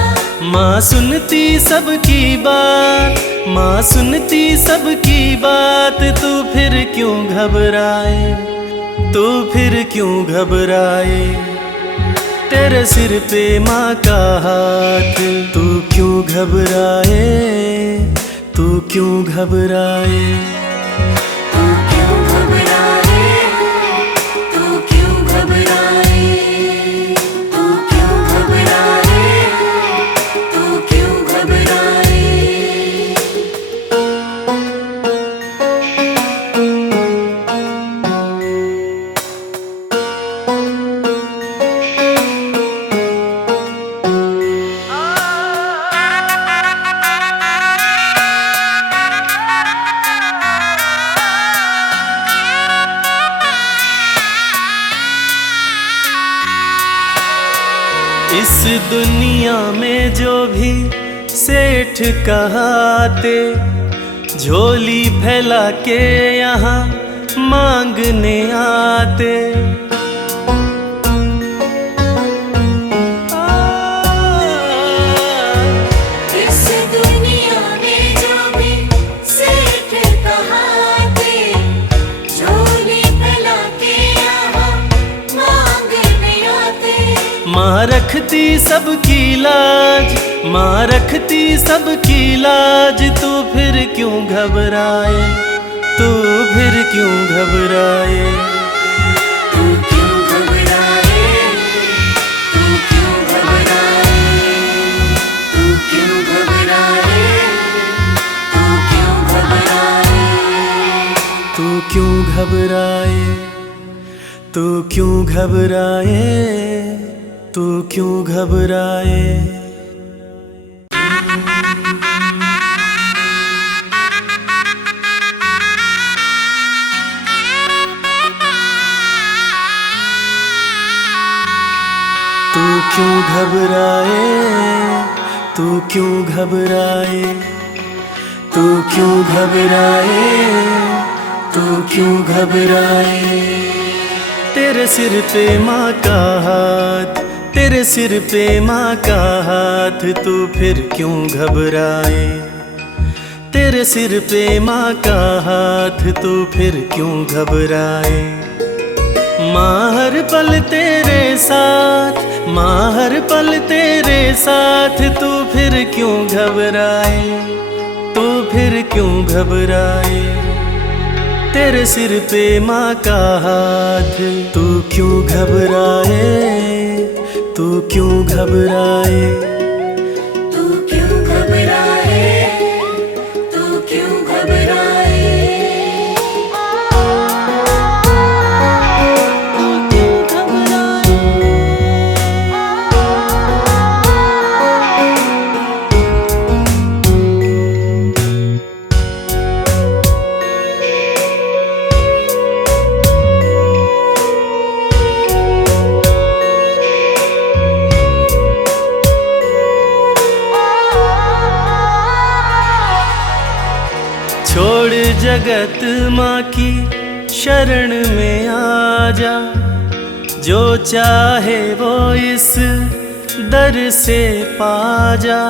माँ सुनती सबकी बात, माँ सुनती सबकी बात, तू फिर क्यों घबराए, तू फिर क्यों घबराए। तेरे सिर पे माँ का हाथ, तू क्यों घबराए, तू क्यों घबराए। तू क्यों घबराए, तू क्यों घबराए। तू क्यों घबराए, तू क्यों घबराए। इस दुनिया में जो भी सेठ कहाते, झोली फैला के यहाँ मांगने आते। इस दुनिया में जो भी सेठ कहाते, झोली फैला के यहाँ मांगने आते। माँ रखती सबकी लाज, माँ रखती सबकी लाज, तू फिर क्यों घबराए, तू फिर क्यों घबराए। तू क्यों घबराए, तू क्यों घबराए। तू क्यों घबराए, तू क्यों घबराए। तू क्यों घबराए, तू क्यों घबराए, तू क्यों घबराए। तू क्यों घबराए, तू क्यों घबराए, तू क्यों घबराए, तू क्यों घबराए। तेरे सिर पे माँ का हाथ, तेरे सिर पे माँ का हाथ, तू फिर क्यों घबराए। तेरे सिर पे माँ का हाथ, तू फिर क्यों घबराए। माँ हर पल तेरे साथ, माँ हर पल तेरे साथ, तू फिर क्यों घबराए, तू फिर क्यों घबराए। तेरे सिर पे माँ का हाथ, तू क्यों घबराए, तू क्यों घबराए। तू क्यों घबराए, तू क्यों घबराए। जगत माँ की शरण में आ जा, जो चाहे वो इस दर से पा जा।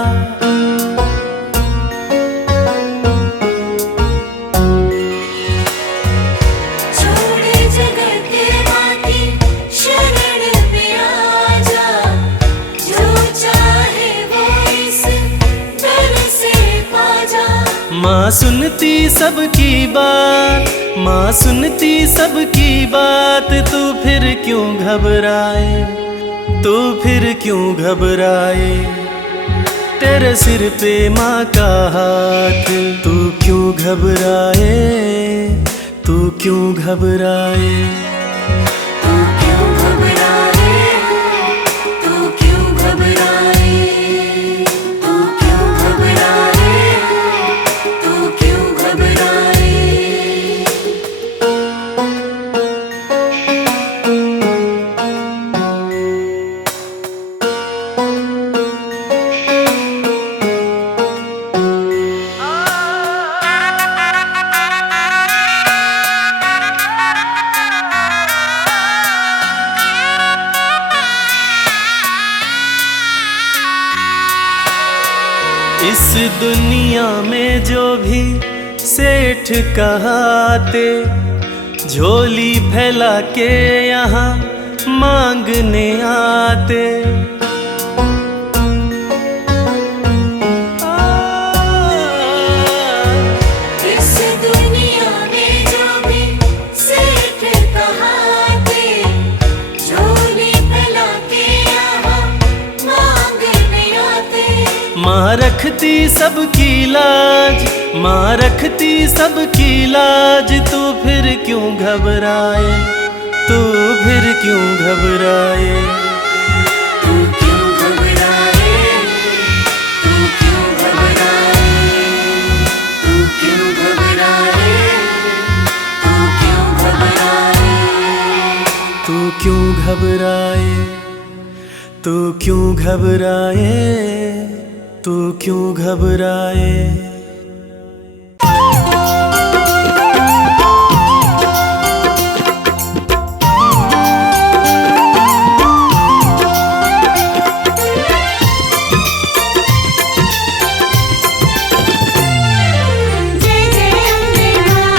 माँ सुनती सबकी बात, माँ सुनती सबकी बात, तू फिर क्यों घबराए, तू फिर क्यों घबराए। तेरे सिर पे माँ का हाथ, तू क्यों घबराए, तू क्यों घबराए। तू क्यों घबराए, तू क्यों घबराए, तू क्यों घबराए, तू क्यों घबराए। इस दुनिया में जो भी सेठ कहाते, झोली फैला के यहाँ मांगने आते। इस दुनिया में जो भी सेठ कहाते, झोली फैला के यहाँ मांगने आते। माँ रखती सबकी लाज, माँ रखती सबकी लाज, तू फिर क्यों घबराए, तू फिर क्यों घबराए। तू क्यों घबराए, तू क्यों घबराए, तू क्यों घबराए, तू क्यों घबराए। तू क्यों घबराए, तू क्यों घबराए, तू क्यों घबराए। जय जय अम्बे मां,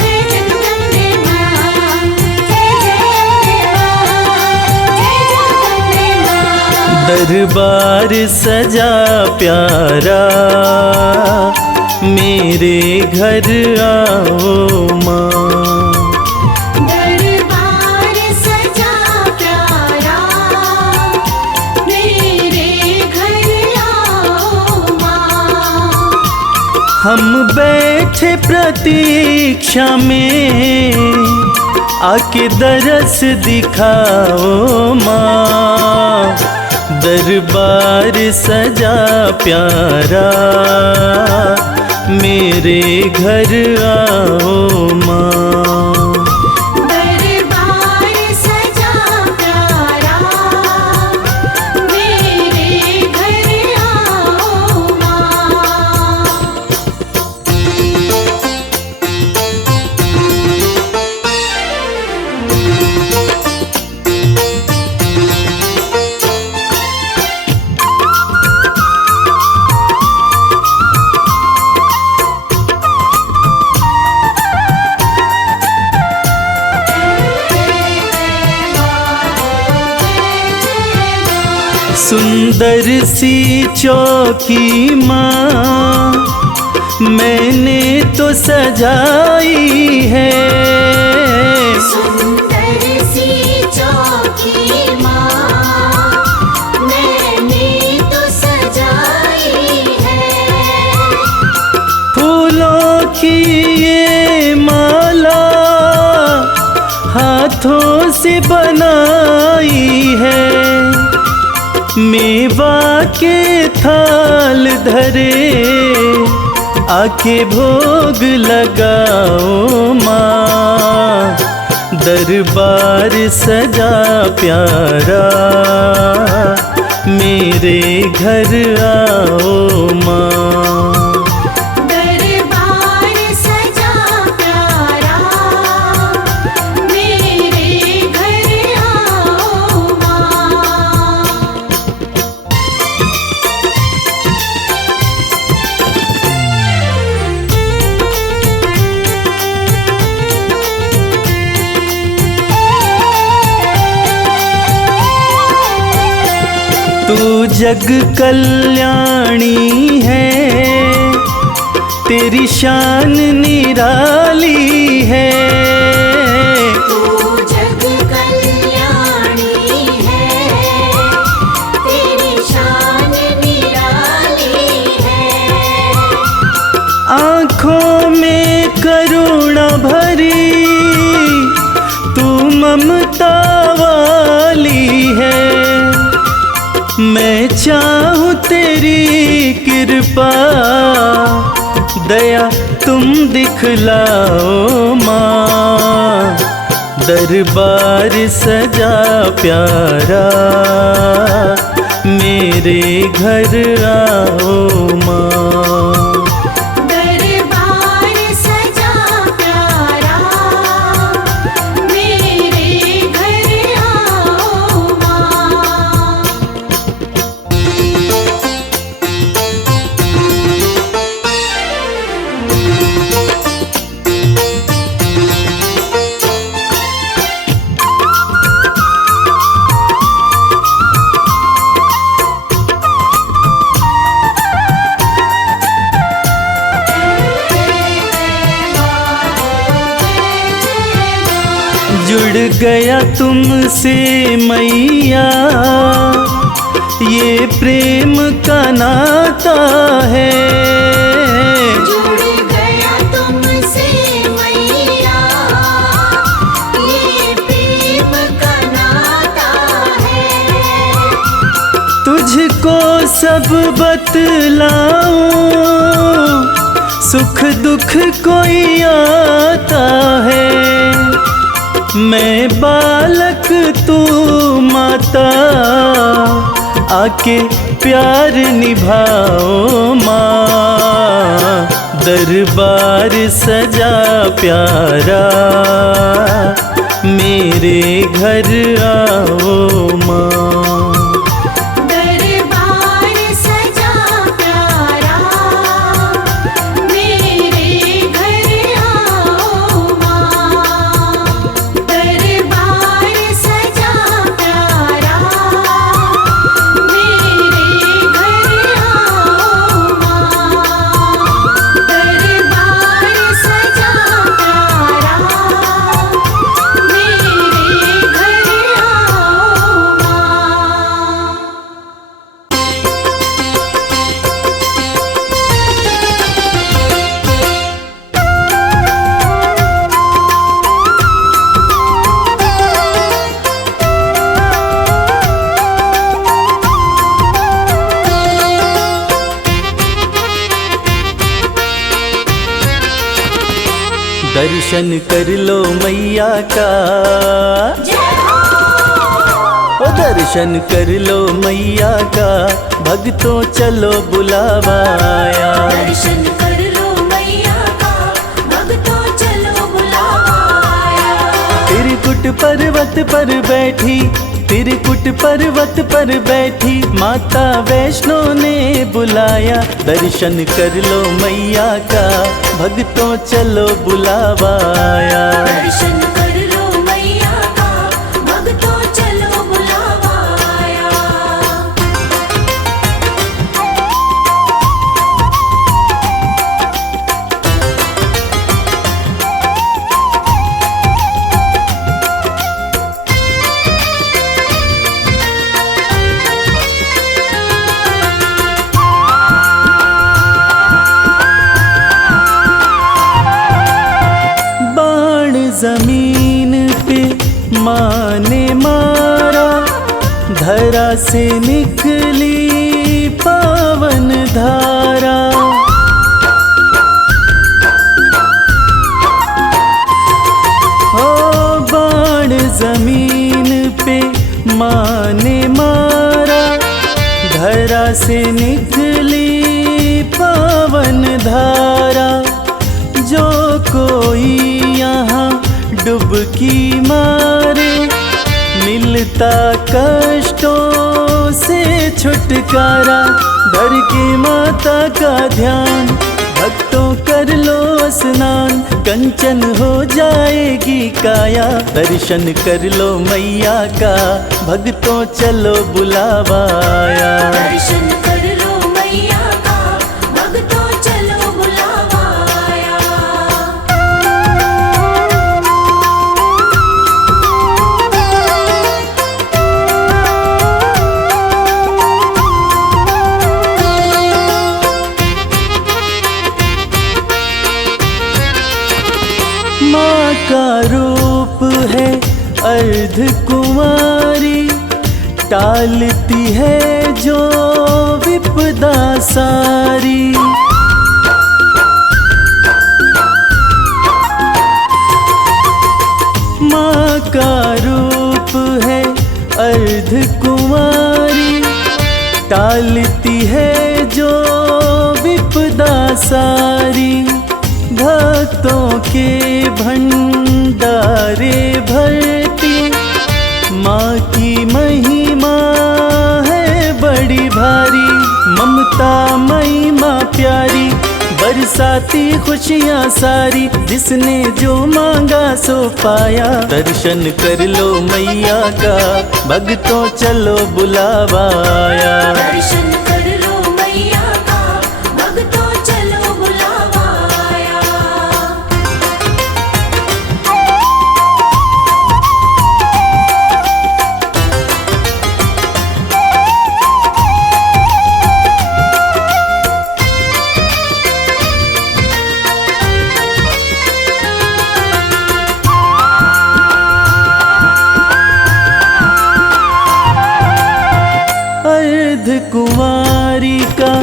जय जगदम्बे मां, जय जय अम्बे मां। दरबार सजा प्यारा, मेरे घर आओ माँ। दरबार सजा प्यारा, मेरे घर आओ मां। हम बैठे प्रतीक्षा में, आके दरस दिखाओ माँ। दरबार सजा प्यारा, मेरे घर आओ माँ। दरबार सजा प्यारा, मेरे घर आओ मां। सुंदर सी चौकी माँ, मैंने तो सजाई है। सुंदर सी चौकी मां, मैंने तो सजाई है। फूलों की ये माला हाथों से बनाई है। मेवा के थाल धरे, आके भोग लगाओ माँ। दरबार सजा प्यारा, मेरे घर आओ माँ। दरबार सजा जग कल्याणी है, तेरी शान निराली है। तू जग कल्याणी है, तेरी शान निराली है। आँखों में करुणा भरी तू ममता वाली है। मैं चाहूँ तेरी कृपा, दया तुम दिखलाओ माँ। दरबार सजा प्यारा, मेरे घर आओ माँ। दरबार सजा प्यारा, मेरे घर आओ माँ। जुड़ गया तुमसे मैया, ये प्रेम का नाता है। जुड़ गया तुमसे मैया, ये प्रेम का नाता है। तुझको सब बतलाऊं, सुख दुख कोई आता है। मैं बालक तू माता, आके प्यार निभाओ माँ। दरबार सजा प्यारा, मेरे घर आओ माँ। दरबार सजा प्यारा, मेरे घर आओ माँ। दरबार सजा प्यारा, मेरे घर आओ माँ। दरबार सजा प्यारा, मेरे घर आओ माँ। दर्शन कर लो मैया का, ओ दर्शन कर लो मैया का, भक्तों चलो बुलावाया। दर्शन कर लो मैया का, भक्तों चलो बुलाया। त्रिकुट पर्वत पर बैठी, त्रिकुट पर्वत पर बैठी माता वैष्णो ने बुलाया। दर्शन कर लो मैया का, भक्तों चलो बुलावाया। दर्शन कर लो मैया का, भक्तों चलो बुलावाया। जमीन पे माँ ने मारा, धरा से निकली पावन धारा। ओ बाण जमीन पे माँ ने मारा, धरा से निकली पावन धारा। जो कोई यहाँ डुबकी मारे, मिलता कष्टों से छुटकारा। धर के माता का ध्यान, भक्त भक्तों कर लो स्नान, कंचन हो जाएगी काया। दर्शन कर लो मैया का, भक्तों चलो बुलावा आया। दर्शन कर लो मैया का, भक्तों चलो बुलावा आया। माँ का रूप है अर्ध कुंवारी, टालती है जो विपदा सारी। माँ का रूप है अर्ध कुंवारी, टालती है जो विपदा सारी। भक्तों के भंडारे भरती माँ की महिमा है बड़ी भारी। ममता मई माँ प्यारी, बरसाती खुशियाँ सारी। जिसने जो मांगा सो पाया, दर्शन कर लो मैया का, भक्तों चलो बुलावा आया। दर्शन कर लो मैया का, भक्तों चलो बुलावा आया। अर्ध कुंवारी का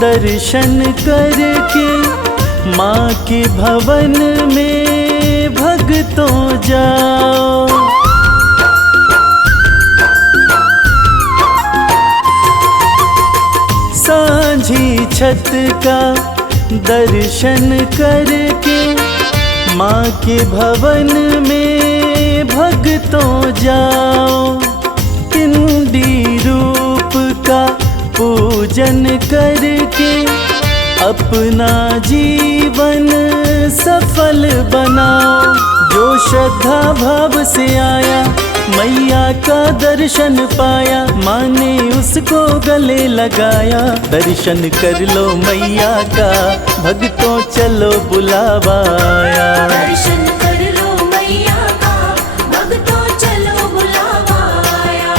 दर्शन करके, माँ के भवन में भक्तों जाओ। सांझी छत का दर्शन करके, माँ के भवन में भक्तों जाओ। पिंडी रूप का पूजन करके, अपना जीवन सफल बनाओ। जो श्रद्धा भाव से आया, मैया का दर्शन पाया। माँ ने उसको गले लगाया, दर्शन कर लो मैया का, भक्तों चलो बुलावा आया। दर्शन कर लो मैया का, भक्तों चलो बुलावा आया।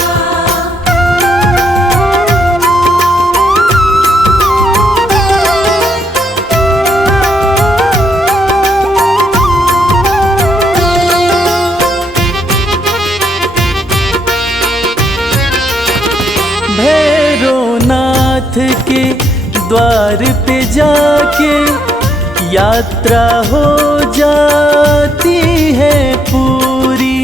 भैरवनाथ के द्वार पे जाके, यात्रा हो जाती है पूरी।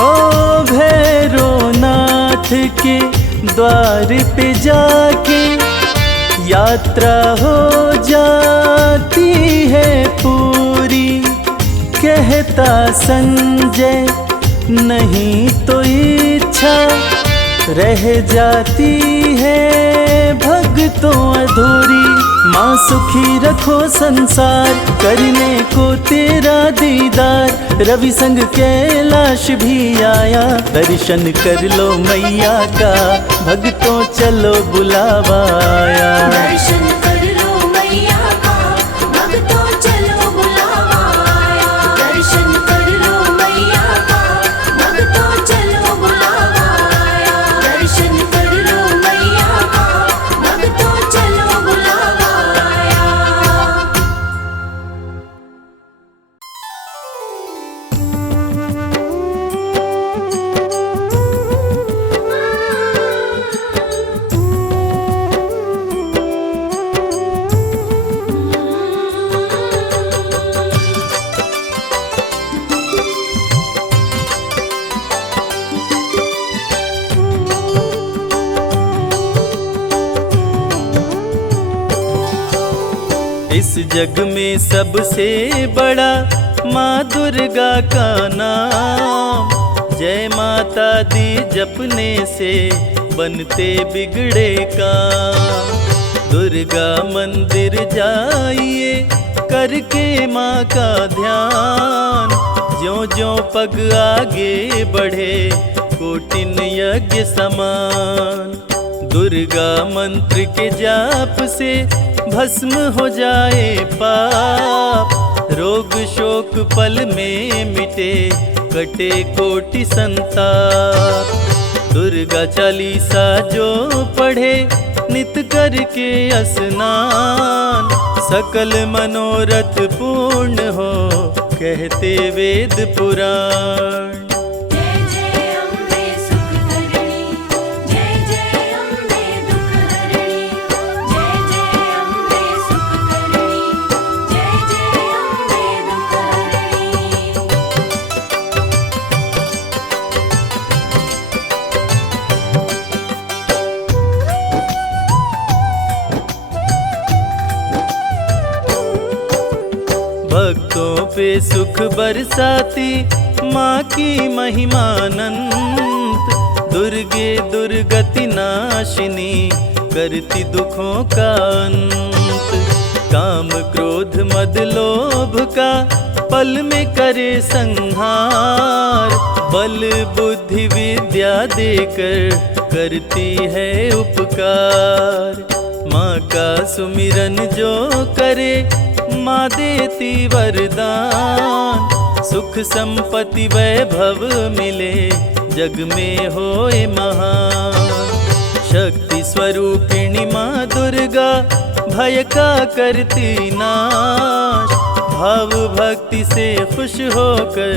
ओ भैरवनाथ के द्वार पे जाके, यात्रा हो जाती है पूरी। कहता संजय नहीं तो इच्छा रह जाती है भक्तों अधूरी। माँ सुखी रखो संसार, करने को तेरा दीदार। रवि संग कैलाश भी आया, दर्शन कर लो मैया का, भक्तों चलो बुलावा आया। दर्शन कर लो मैया का, भक्तों चलो बुलावा आया। दर्शन कर लो मैया का, भक्तों चलो बुलावा आया। दर्शन कर लो मैया का, भक्तों चलो बुलावा आया। इस जग में सबसे बड़ा माँ दुर्गा का नाम। जय माता दी जपने से बनते बिगड़े काम। दुर्गा मंदिर जाइए करके माँ का ध्यान, ज्यों ज्यों पग आगे बढ़े कोटिन यज्ञ समान। दुर्गा मंत्र के जाप से भस्म हो जाए पाप, रोग शोक पल में मिटे कटे कोटि संताप। दुर्गा चालीसा जो पढ़े नित करके स्नान, सकल मनोरथ पूर्ण हो कहते वेद पुराण। जय जय अम्बे सुखकरणी, जय जय अम्बे दुखहरणी, जय जय अम्बे सुखकरणी, जय जय अम्बे दुखहरणी। भक्तों पे सुख बरसाती माँ की महिमानंत, दुर्गे दुर्गति नाशिनी करती दुखों का अंत। काम क्रोध मद लोभ का पल में करे संहार, बल बुद्धि विद्या देकर करती है उपकार। माँ का सुमिरन जो करे माँ देती वरदान, सुख संपत्ति वैभव मिले जग में होए महान। शक्ति स्वरूपिणी माँ दुर्गा भय का करती नाश, भाव भक्ति से खुश होकर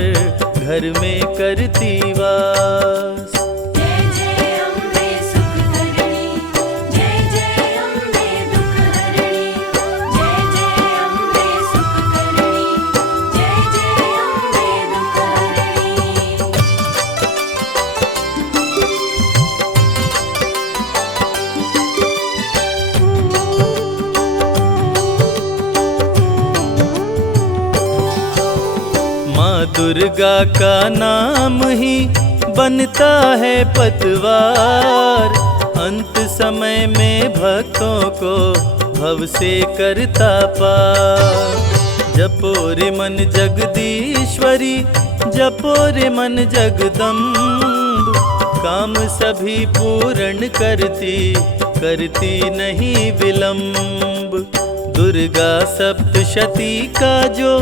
घर में करती वास। जय जय अम्बे सुखकरणी, जय जय अम्बे दुखहरणी, जय जय अम्बे सुखकरणी, जय जय अम्बे दुखहरणी। माँ दुर्गा का नाम ही बनता है पतवार, अंत समय में भक्तों को भव से करता पार। जपो रे मन जगदीश्वरी, जपो रे मन जगदम्ब, काम सभी पूर्ण करती नहीं विलंब। दुर्गा सप्तशती का जो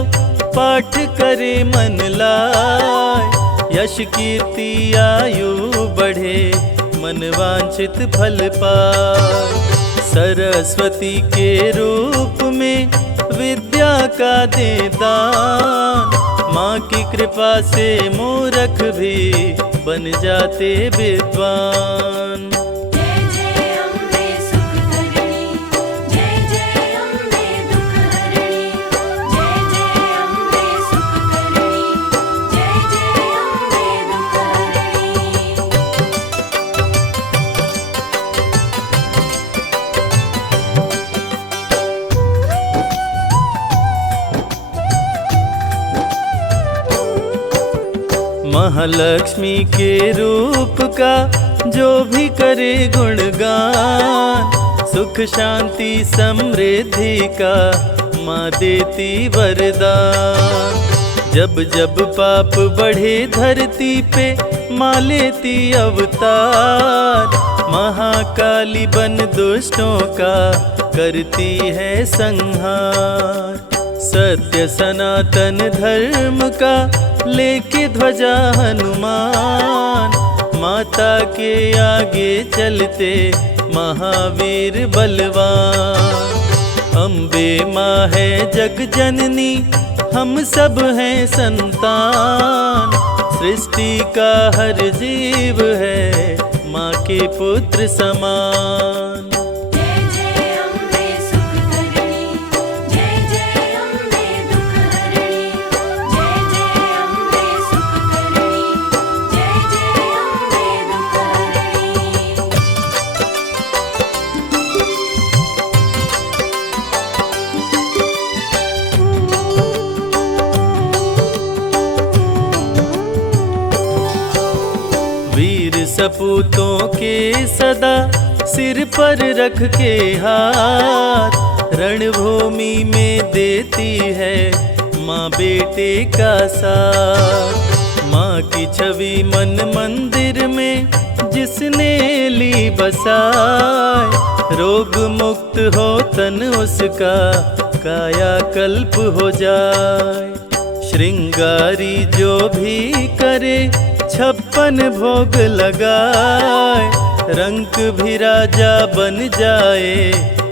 पाठ करे मन लाए, यश कीर्ति आयु बढ़े मन वांछित फल पाए। सरस्वती के रूप में विद्या का दे दान, माँ की कृपा से मूर्ख भी बन जाते विद्वान। जय जय अम्बे सुखकरणी, जय जय अम्बे दुखहरणी, जय जय अम्बे सुखकरणी, जय जय अम्बे दुखहरणी। महालक्ष्मी के रूप का जो भी करे गुणगान, सुख शांति समृद्धि का माँ देती वरदान। जब जब पाप बढ़े धरती पे माँ लेती अवतार, महाकाली बन दुष्टों का करती है संहार। सत्य सनातन धर्म का लेके ध्वजा हनुमान, माता के आगे चलते महावीर बलवान। अम्बे माँ है जग जननी, हम सब हैं संतान, सृष्टि का हर जीव है माँ के पुत्र समान। जय जय अम्बे सुखकरणी, जय जय अम्बे दुखहरणी, जय जय अम्बे सुखकरणी, जय जय अम्बे दुखहरणी। सपूतों के सदा सिर पर रख के हाथ, रणभूमि में देती है माँ बेटे का साथ। माँ की छवि मन मंदिर में जिसने ली बसाए, रोग मुक्त हो तन उसका काया कल्प हो जाए। श्रृंगारी जो भी करे 56 भोग लगाए, रंग भी राजा बन जाए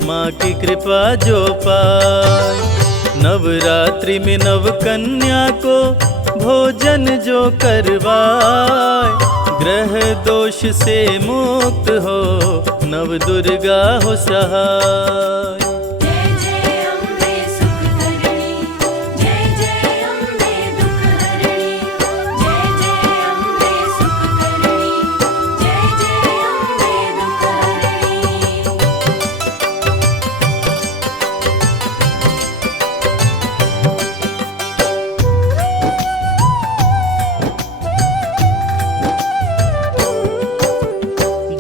माँ की कृपा जो पाए। नवरात्रि में नव कन्या को भोजन जो करवाए, ग्रह दोष से मुक्त हो नव दुर्गा हो सहाय। जय जय अम्बे सुख करणी, जय जय अम्बे दुख हरणी, जय जय अम्बे सुख करणी, जय जय अम्बे दुख हरणी।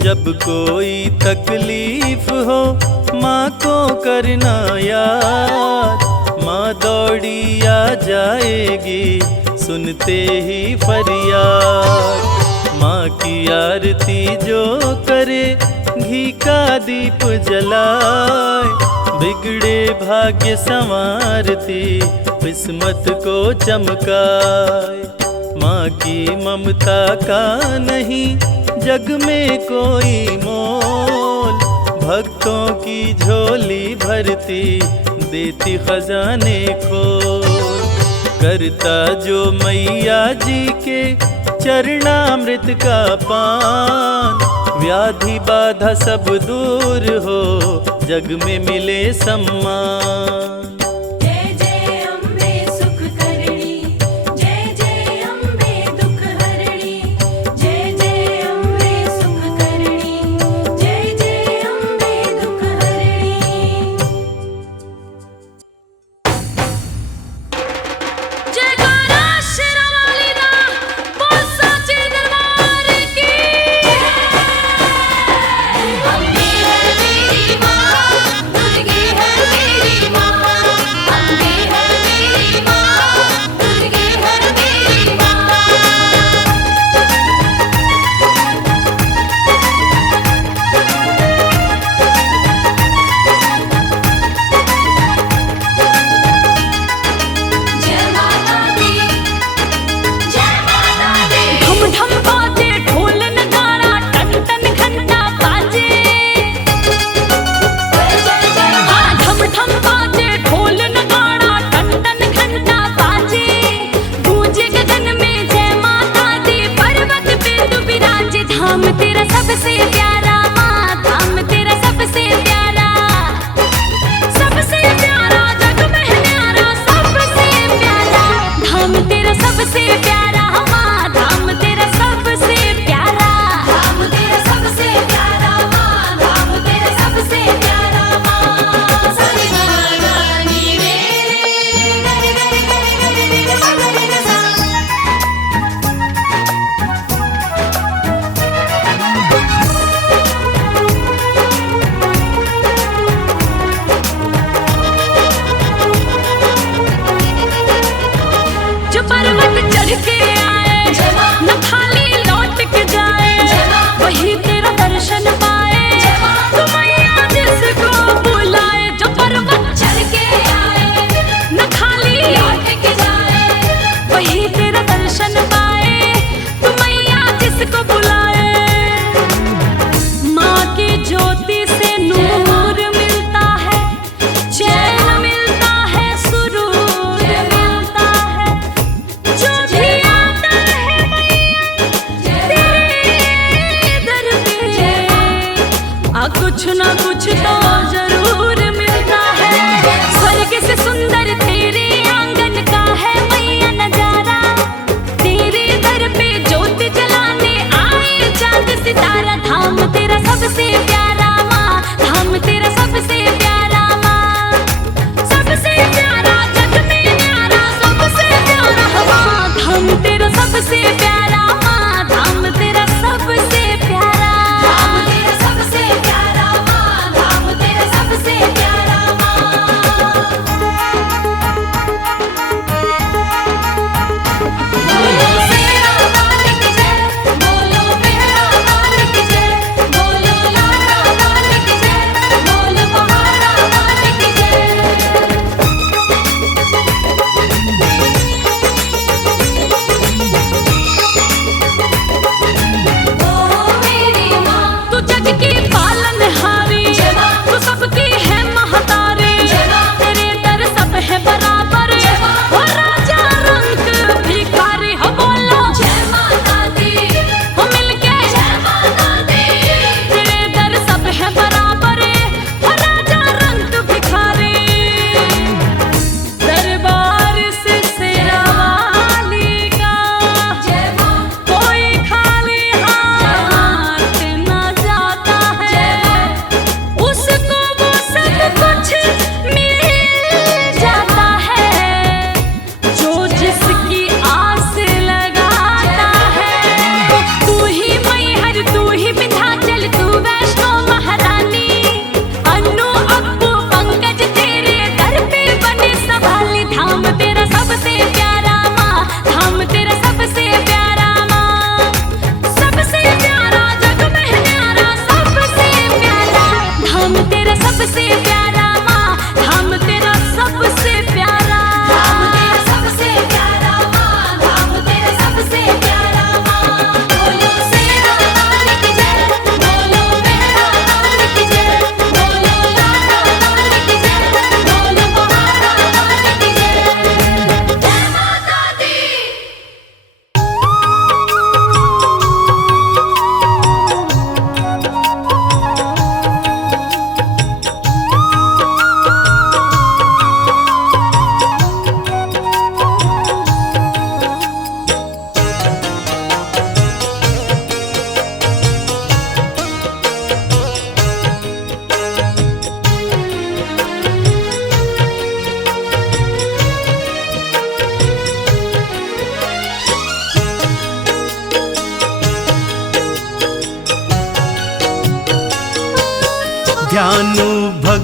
जब कोई तकलीफ हो माँ को करना याद, माँ दौड़ी आ जाएगी सुनते ही फरियाद। माँ की आरती जो करे घी का दीप जलाए, बिगड़े भाग्य संवारती किस्मत को चमकाए। माँ की ममता का नहीं जग में कोई मोल, भक्तों की झोली भरती देती खजाने खोल। करता जो मैया जी के चरणामृत का पान, व्याधि बाधा सब दूर हो जग में मिले सम्मान। जय जय अम्बे सुख करणी, जय जय अम्बे दुख हरणी, जय जय अम्बे सुख करणी, जय जय अम्बे दुख हरणी। जयकारा शेरावाली दा, बोल साचे दरबार की। अम्बे है मेरी माँ, दुर्गे है मेरी माँ।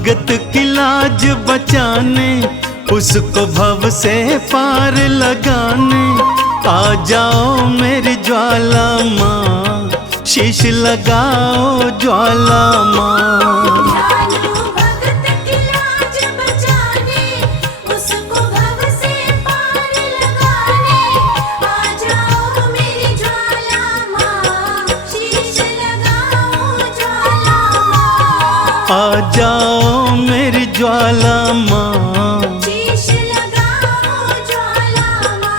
भगत की लाज बचाने, उसको भव से पार लगाने। आ जाओ मेरी ज्वाला माँ, शीश लगाओ ज्वाला माँ। दयालु भगत की लाज बचाने, उसको भव से पार लगाने। आ जाओ मेरी ज्वाला माँ, शीश लगाओ ज्वाला माँ। आ जाओ मेरी ज्वाला माँ, शीश लगाओ ज्वाला माँ।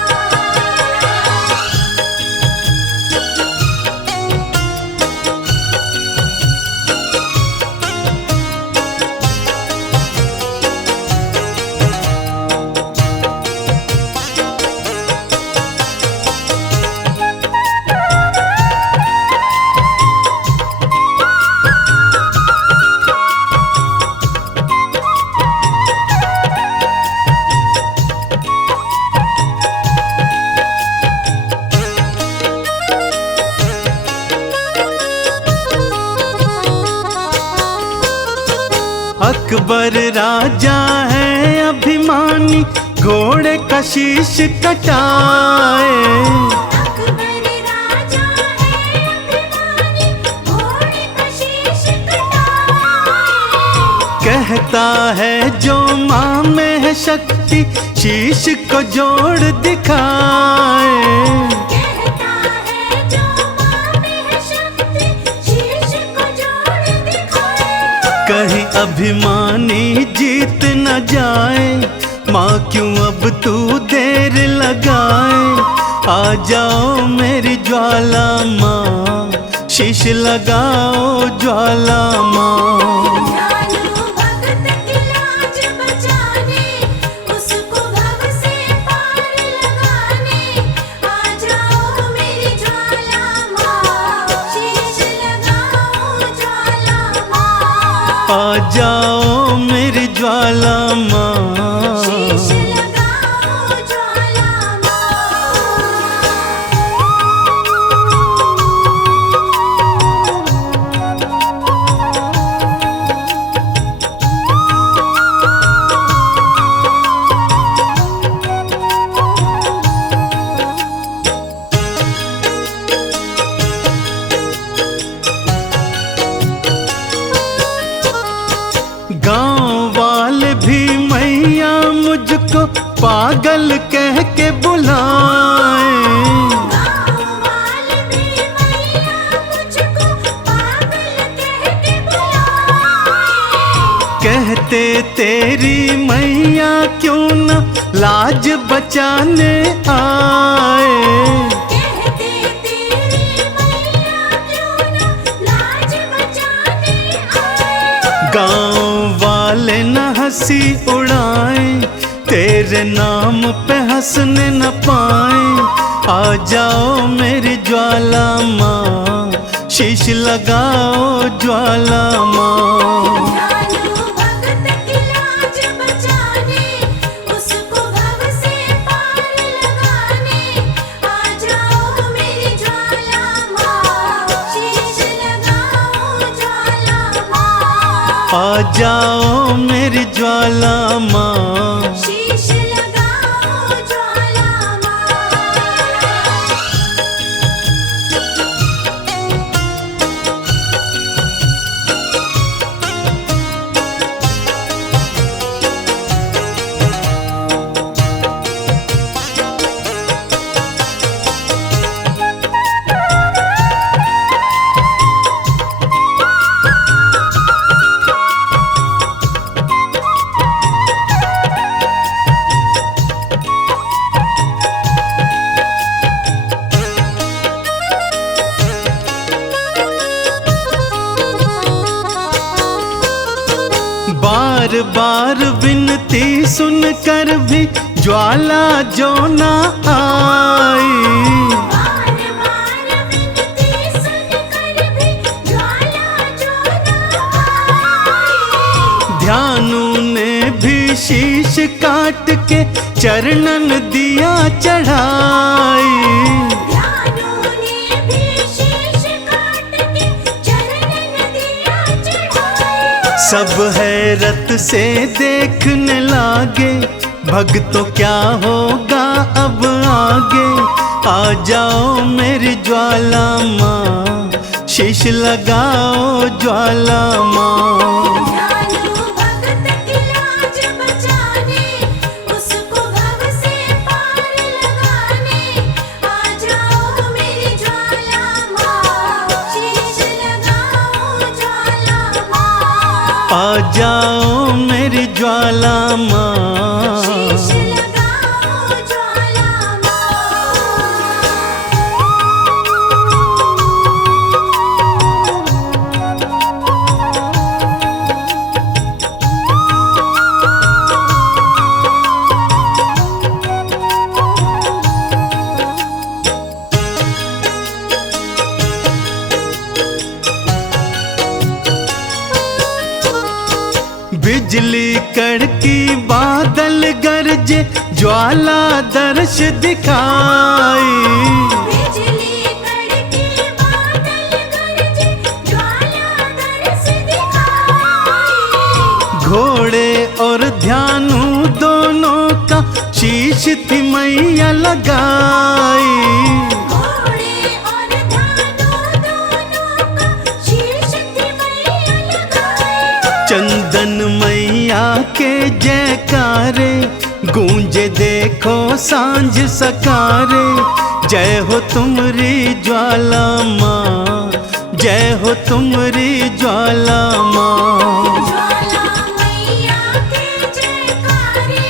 अकबर राजा है अभिमानी, घोड़े का शीश कटाए। अकबर राजा है अभिमानी, घोड़े का शीश कटाए। कहता है जो माँ में है शक्ति, शीश को जोड़ दिखाए। कहता है जो माँ में है शक्ति, शीश को जोड़ दिखाए। कहीं अभिमानी जीत न जाए, माँ क्यों अब तू देर लगाए। आ जाओ मेरी ज्वाला माँ, शीश लगाओ ज्वाला माँ। दयालु भगत की लाज बचाने, उसको भव से पार लगाने। आ जाओ मेरी ज्वाला माँ, शीश लगाओ ज्वाला माँ। आ जाओ मेरी ज्वाला माँ, शीश लगाओ ज्वाला माँ। गांव वाले भी मैया मुझको पागल कह के बुलाए। गाँव वाले भी मैया मुझको पागल कह के बुलाए। कहते तेरी मैया क्यों न लाज बचाने आए। कहते तेरी मैया क्यों न लाज बचाने आए। गांव वाले न हंसी उड़ाए, तेरे नाम पे हंसने न पाए। आ जाओ मेरी ज्वाला माँ, शीश लगाओ ज्वाला माँ। दयालु भगत की लाज बचाने, उसको भव से पार लगाने। आ जाओ मेरी ज्वाला माँ, शीश लगाओ ज्वाला माँ। आ जाओ मेरी ज्वाला माँ, शीश लगाओ ज्वाला माँ। बार बार विनती सुनकर भी ज्वाला जो न आई। बार बार विनती सुनकर भी ज्वाला जो न आई। ध्यानु ने भी शीश काट के चरणन दिया चढ़ाई। ध्यानु ने भी शीश काट के चरणन दिया चढ़ाई। सब हैरत से देखने लागे, भक्तों क्या होगा अब आगे। आ जाओ मेरी ज्वाला माँ, शीश लगाओ ज्वाला माँ। दयालु भक्त की लाज बचाने, उसको भव से पार लगाने। आ जाओ मेरी ज्वाला माँ, शीश लगाओ ज्वाला माँ। आ जाओ मेरी ज्वाला माँ। शीश लगाओ ज्वाला माँ। बिजली कड़की बादल गरजे, ज्वाला दर्श दिखाई। बिजली कड़की बादल गरजे, ज्वाला दर्श दिखाई। घोड़े और ध्यानु दोनों का शीश थी मैया लगाई। घोड़े और ध्यानु दोनों का शीश थी मैया लगाई। चंदन मैया के जयकारे, गूंजे देखो सांझ सकारे। जय हो तुमरी ज्वाला माँ, जय हो तुमरी ज्वाला माँ। ज्वाला मैया के जयकारे,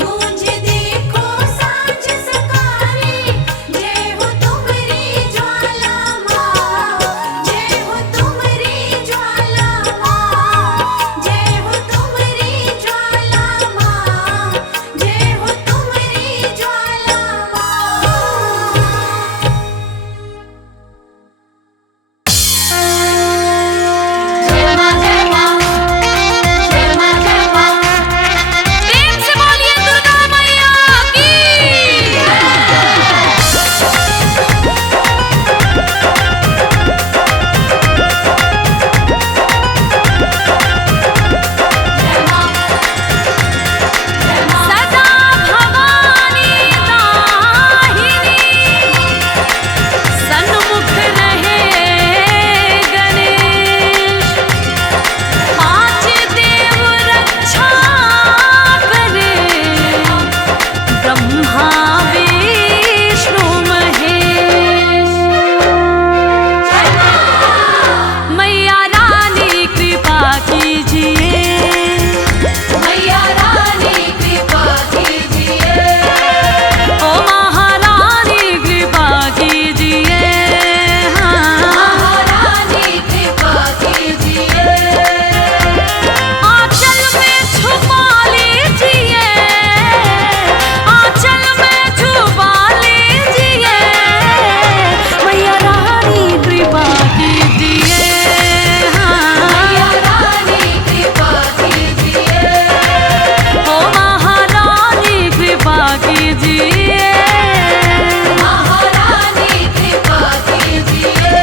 गूंजे देखो सांझ सकारे। जय हो तुमरी ज्वाला माँ, जय हो तुमरी ज्वाला माँ। जय हो तुमरी ज्वाला माँ, जय हो तुमरी ज्वाला माँ। जय माँ जय माँ, जय माँ जय माँ। प्रेम से बोलिए दुर्गा मैया की। सदा भवानी दाहिनी, सन्मुख रहे गणेश। पांच देव रक्षा करे, ब्रह्मा विष्णु महेश। मैया रानी कृपा कीजिए, मैया रानी कृपा कीजिए। ओ महारानी कृपा कीजिए, महारानी कृपा कीजिए। आंचल में छुपा लीजिए, आंचल में छुपा लीजिए। मैया रानी कृपा कीजिए, मैया रानी कृपा कीजिए। ओ महारानी कृपा कीजिए, महारानी कृपा कीजिए।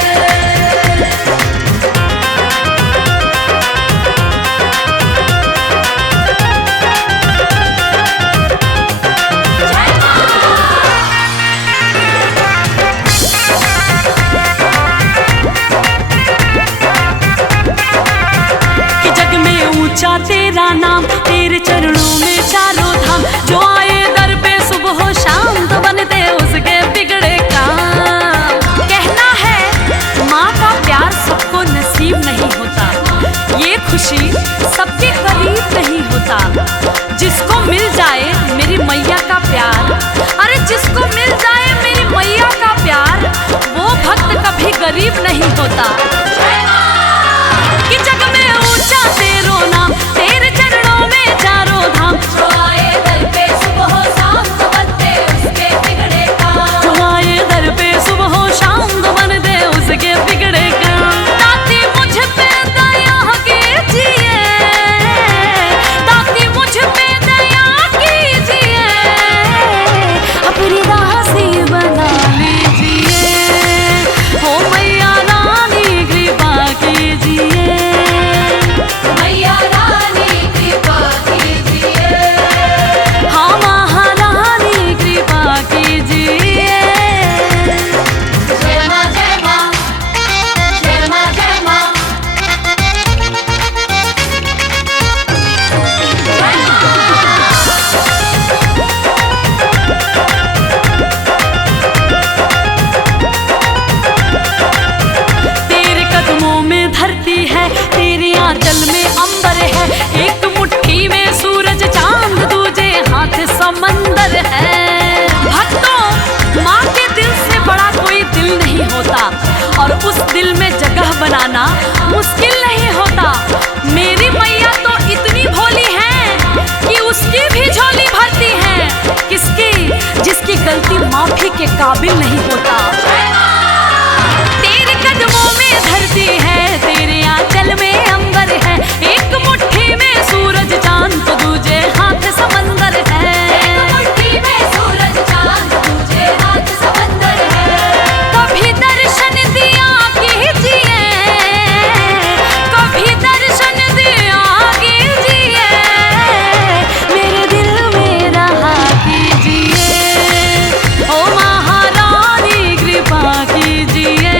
कि जग में ऊंचा तेरा नाम, तेरे चरणों में चारों धाम। जो आए दर पे सुबह हो शाम, तो बनते उसके बिगड़े काम। कहना है माँ का प्यार सबको नसीब नहीं होता, ये खुशी सबके करीब नहीं होता। जिसको मिल जाए मेरी मैया का प्यार, अरे जिसको मिल जाए मेरी मैया का प्यार, वो भक्त कभी गरीब नहीं होता। कि जग में ऊंचा तेरो नाम, तेरे चरणों में चारों धाम। जो आए दर पे सुबह हो शाम, तो बनते उसके बिगड़े काम। जो आए दर पे सुबह हो शाम, तो बनते उसके बिगड़े काम। दाती मुझ पे दया कीजिए, दाती मुझ पे दया कीजिए। अपनी दासी बना लीजिए, हो मैया रानी काबिल नहीं होता। तेरे कदमों में धरती है, तेरे आंचल में अंबर है, एक मुट्ठी में सूरज चांद तो दूजे हाथ समंदर है। एक मुट्ठी में सूरज चांद दूजे हाथ समंदर है। कभी दर्शन दिया कीजिए, कभी दर्शन दिया कीजिए, मेरे दिल में रहा कीजिए। ओ महारानी कृपा कीजिए,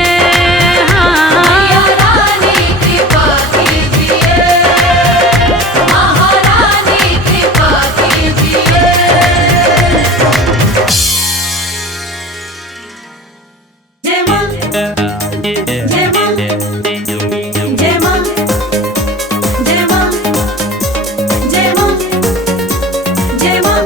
हाँ रानी कृपा कीजिए, महारानी कृपा कीजिए। जय मां, जय मां, जय मां, जय मां, जय मां, जय मां।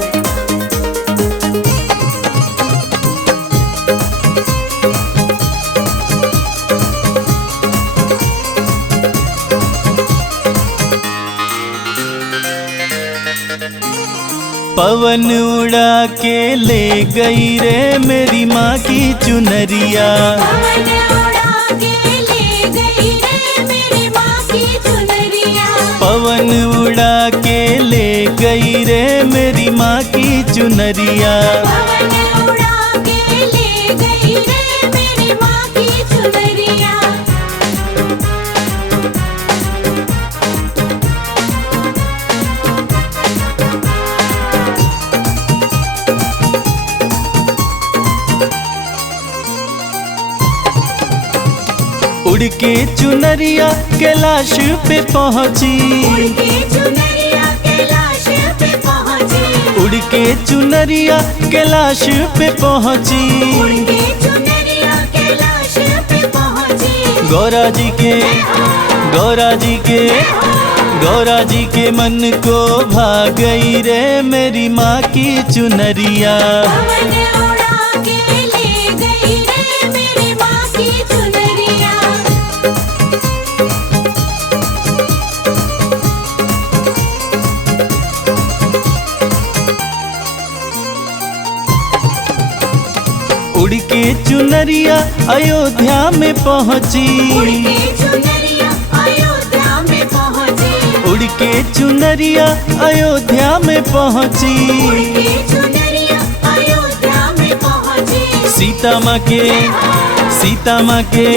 पवन उड़ा के ले गई रे मेरी माँ की चुनरिया। पवन उड़ा के ले गई रे मेरी माँ की चुनरिया। पवन उड़ा के ले गई रे मेरी माँ की चुनरिया। पवन उड़ा के ले गई रे मेरी माँ की चुनरिया। उड़ के चुनरिया कैलाश पे पहुँची। उड़ के चुनरिया कैलाश पे पहुँची। उड़ के चुनरिया कैलाश पे पहुँची। उड़ के चुनरिया कैलाश पे पहुँची। गौरा जी के, गौरा जी के, गौरा जी के मन को भा गई रे मेरी माँ की चुनरिया। पवन उड़ा के ले गई रे मेरी माँ की चुनरिया। उड़ के चुनरिया अयोध्या में पहुँची। उड़ के चुनरिया अयोध्या में पहुँची। उड़ के चुनरिया अयोध्या में पहुँची। उड़ के चुनरिया अयोध्या में पहुँची। सीता माँ के, सीता माँ के,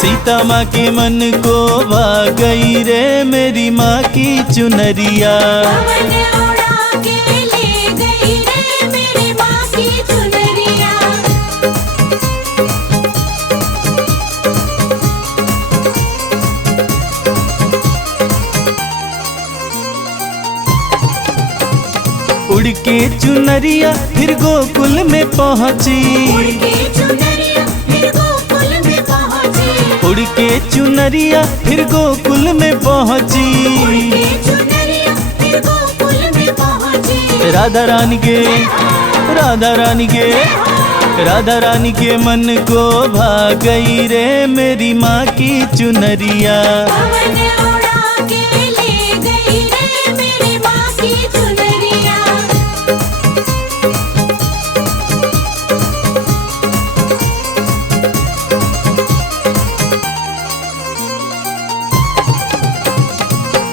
सीता माँ के मन को भा गई रे मेरी माँ की चुनरिया। पवन उड़ा के ले गई रे मेरी माँ की चुनरिया। उड़ के चुनरिया फिर गोकुल में पहुँची। उड़ के चुनरिया फिर गोकुल में पहुँची। उड़ के चुनरिया फिर गोकुल में पहुँची। उड़ के चुनरिया फिर गोकुल में पहुँची। राधा रानी के, राधा रानी के, राधा रानी के मन को भा गई रे मेरी माँ की चुनरिया। पवन उड़ा के ले गई रे मेरी माँ की चुनरिया।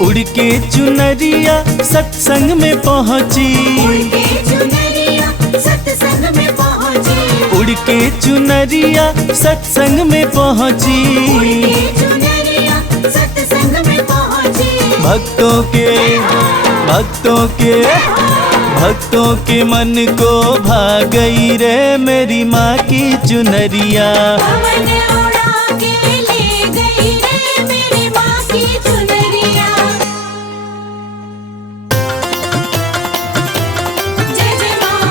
उड़ के चुनरिया सत्संग में पहुँची। उड़ के चुनरिया सत्संग में पहुँची। उड़ के चुनरिया सत्संग में पहुँची। उड़ के चुनरिया सत्संग में पहुँची। भक्तों के, भक्तों के, भक्तों के मन को भा गई रे मेरी माँ की चुनरिया। पवन उड़ा के ले गई रे मेरी माँ की चुनरिया। जय जय माँ,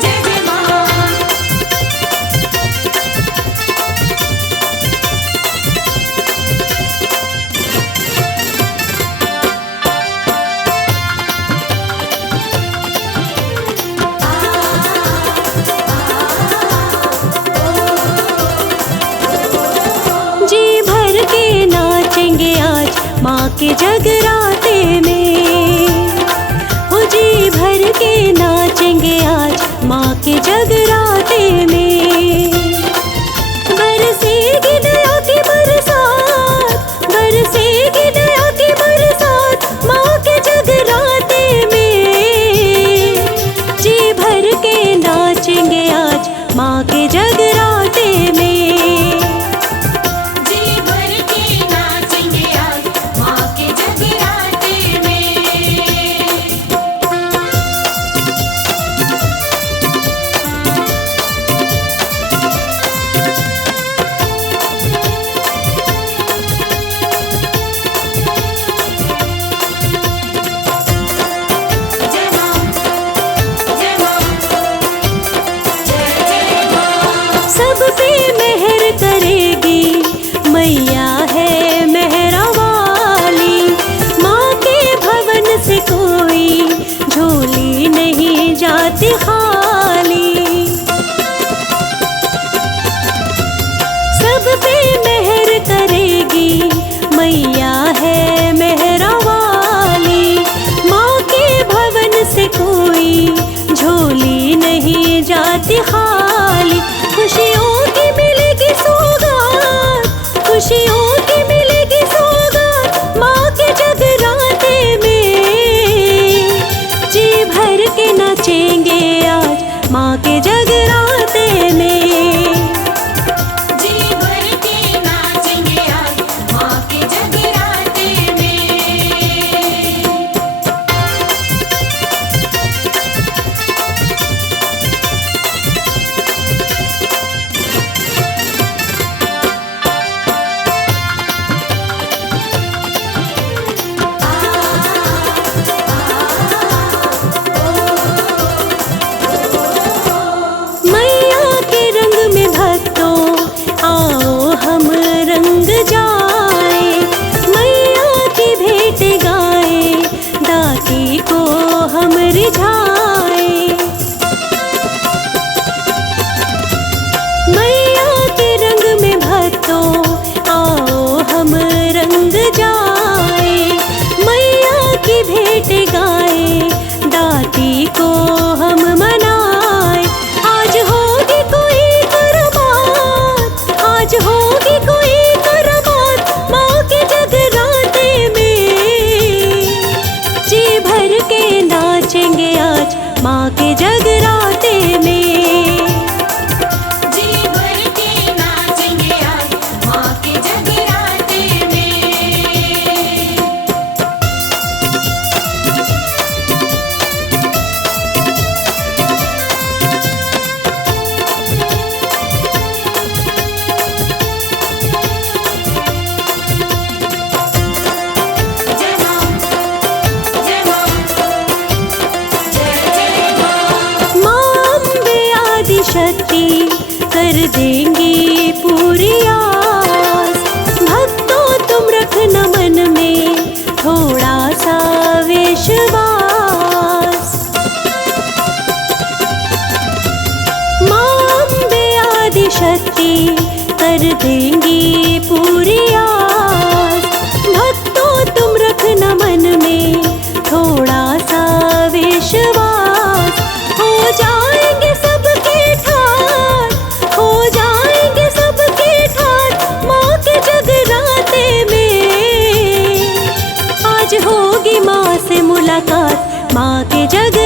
जय जय माँ। माँ के जगराते में, हो जी भर के नाचेंगे आज पे मेहर करेगी, मैया है मेहरा वाली। माँ के भवन से कोई झोली नहीं जाती खाली। सब पे मेहर करेगी, मैया है मेहरा वाली। माँ के भवन से कोई झोली नहीं जाती खाली। खुशियों की मिलेगी सौगात, खुशियों की मिलेगी सौगात माँ के जगराते में। जी भर के नाचेंगे आज माँ के जगराते में। जी भर के नाचेंगे आज माँ के जगराते में। मैया के रंग में भक्तों आओ हम रंग जाए। मैया की भेंट गाए, दाती को हम रिझाए। मैया के रंग में भक्तों आओ हम रंग जाए। मैया की भेंट गाए, दाती को हम मनाए। आज होगी कोई कुर्बान, आज होगी कोई कुर्बान माँ के जगराते में। जी भर के नाचेंगे आज माँ के जगराते में। जी भर के नाचेंगे आज माँ के जगराते में। जय माँ, जय माँ, जय जय माँ। माँ अम्बे आदि शक्ति कर देंगी पूरी आस। भक्तों तुम रखना मन में थोड़ा सा विश्वास। माँ अम्बे आदि शक्ति कर देंगी पूरी आस। भक्तों तुम रखना मन में थोड़ा सा विश्वास। हो जाएंगे सबके ठाट, हो जाएंगे सबके ठाट माँ के जगराते में। आज होगी माँ से मुलाकात माँ के जग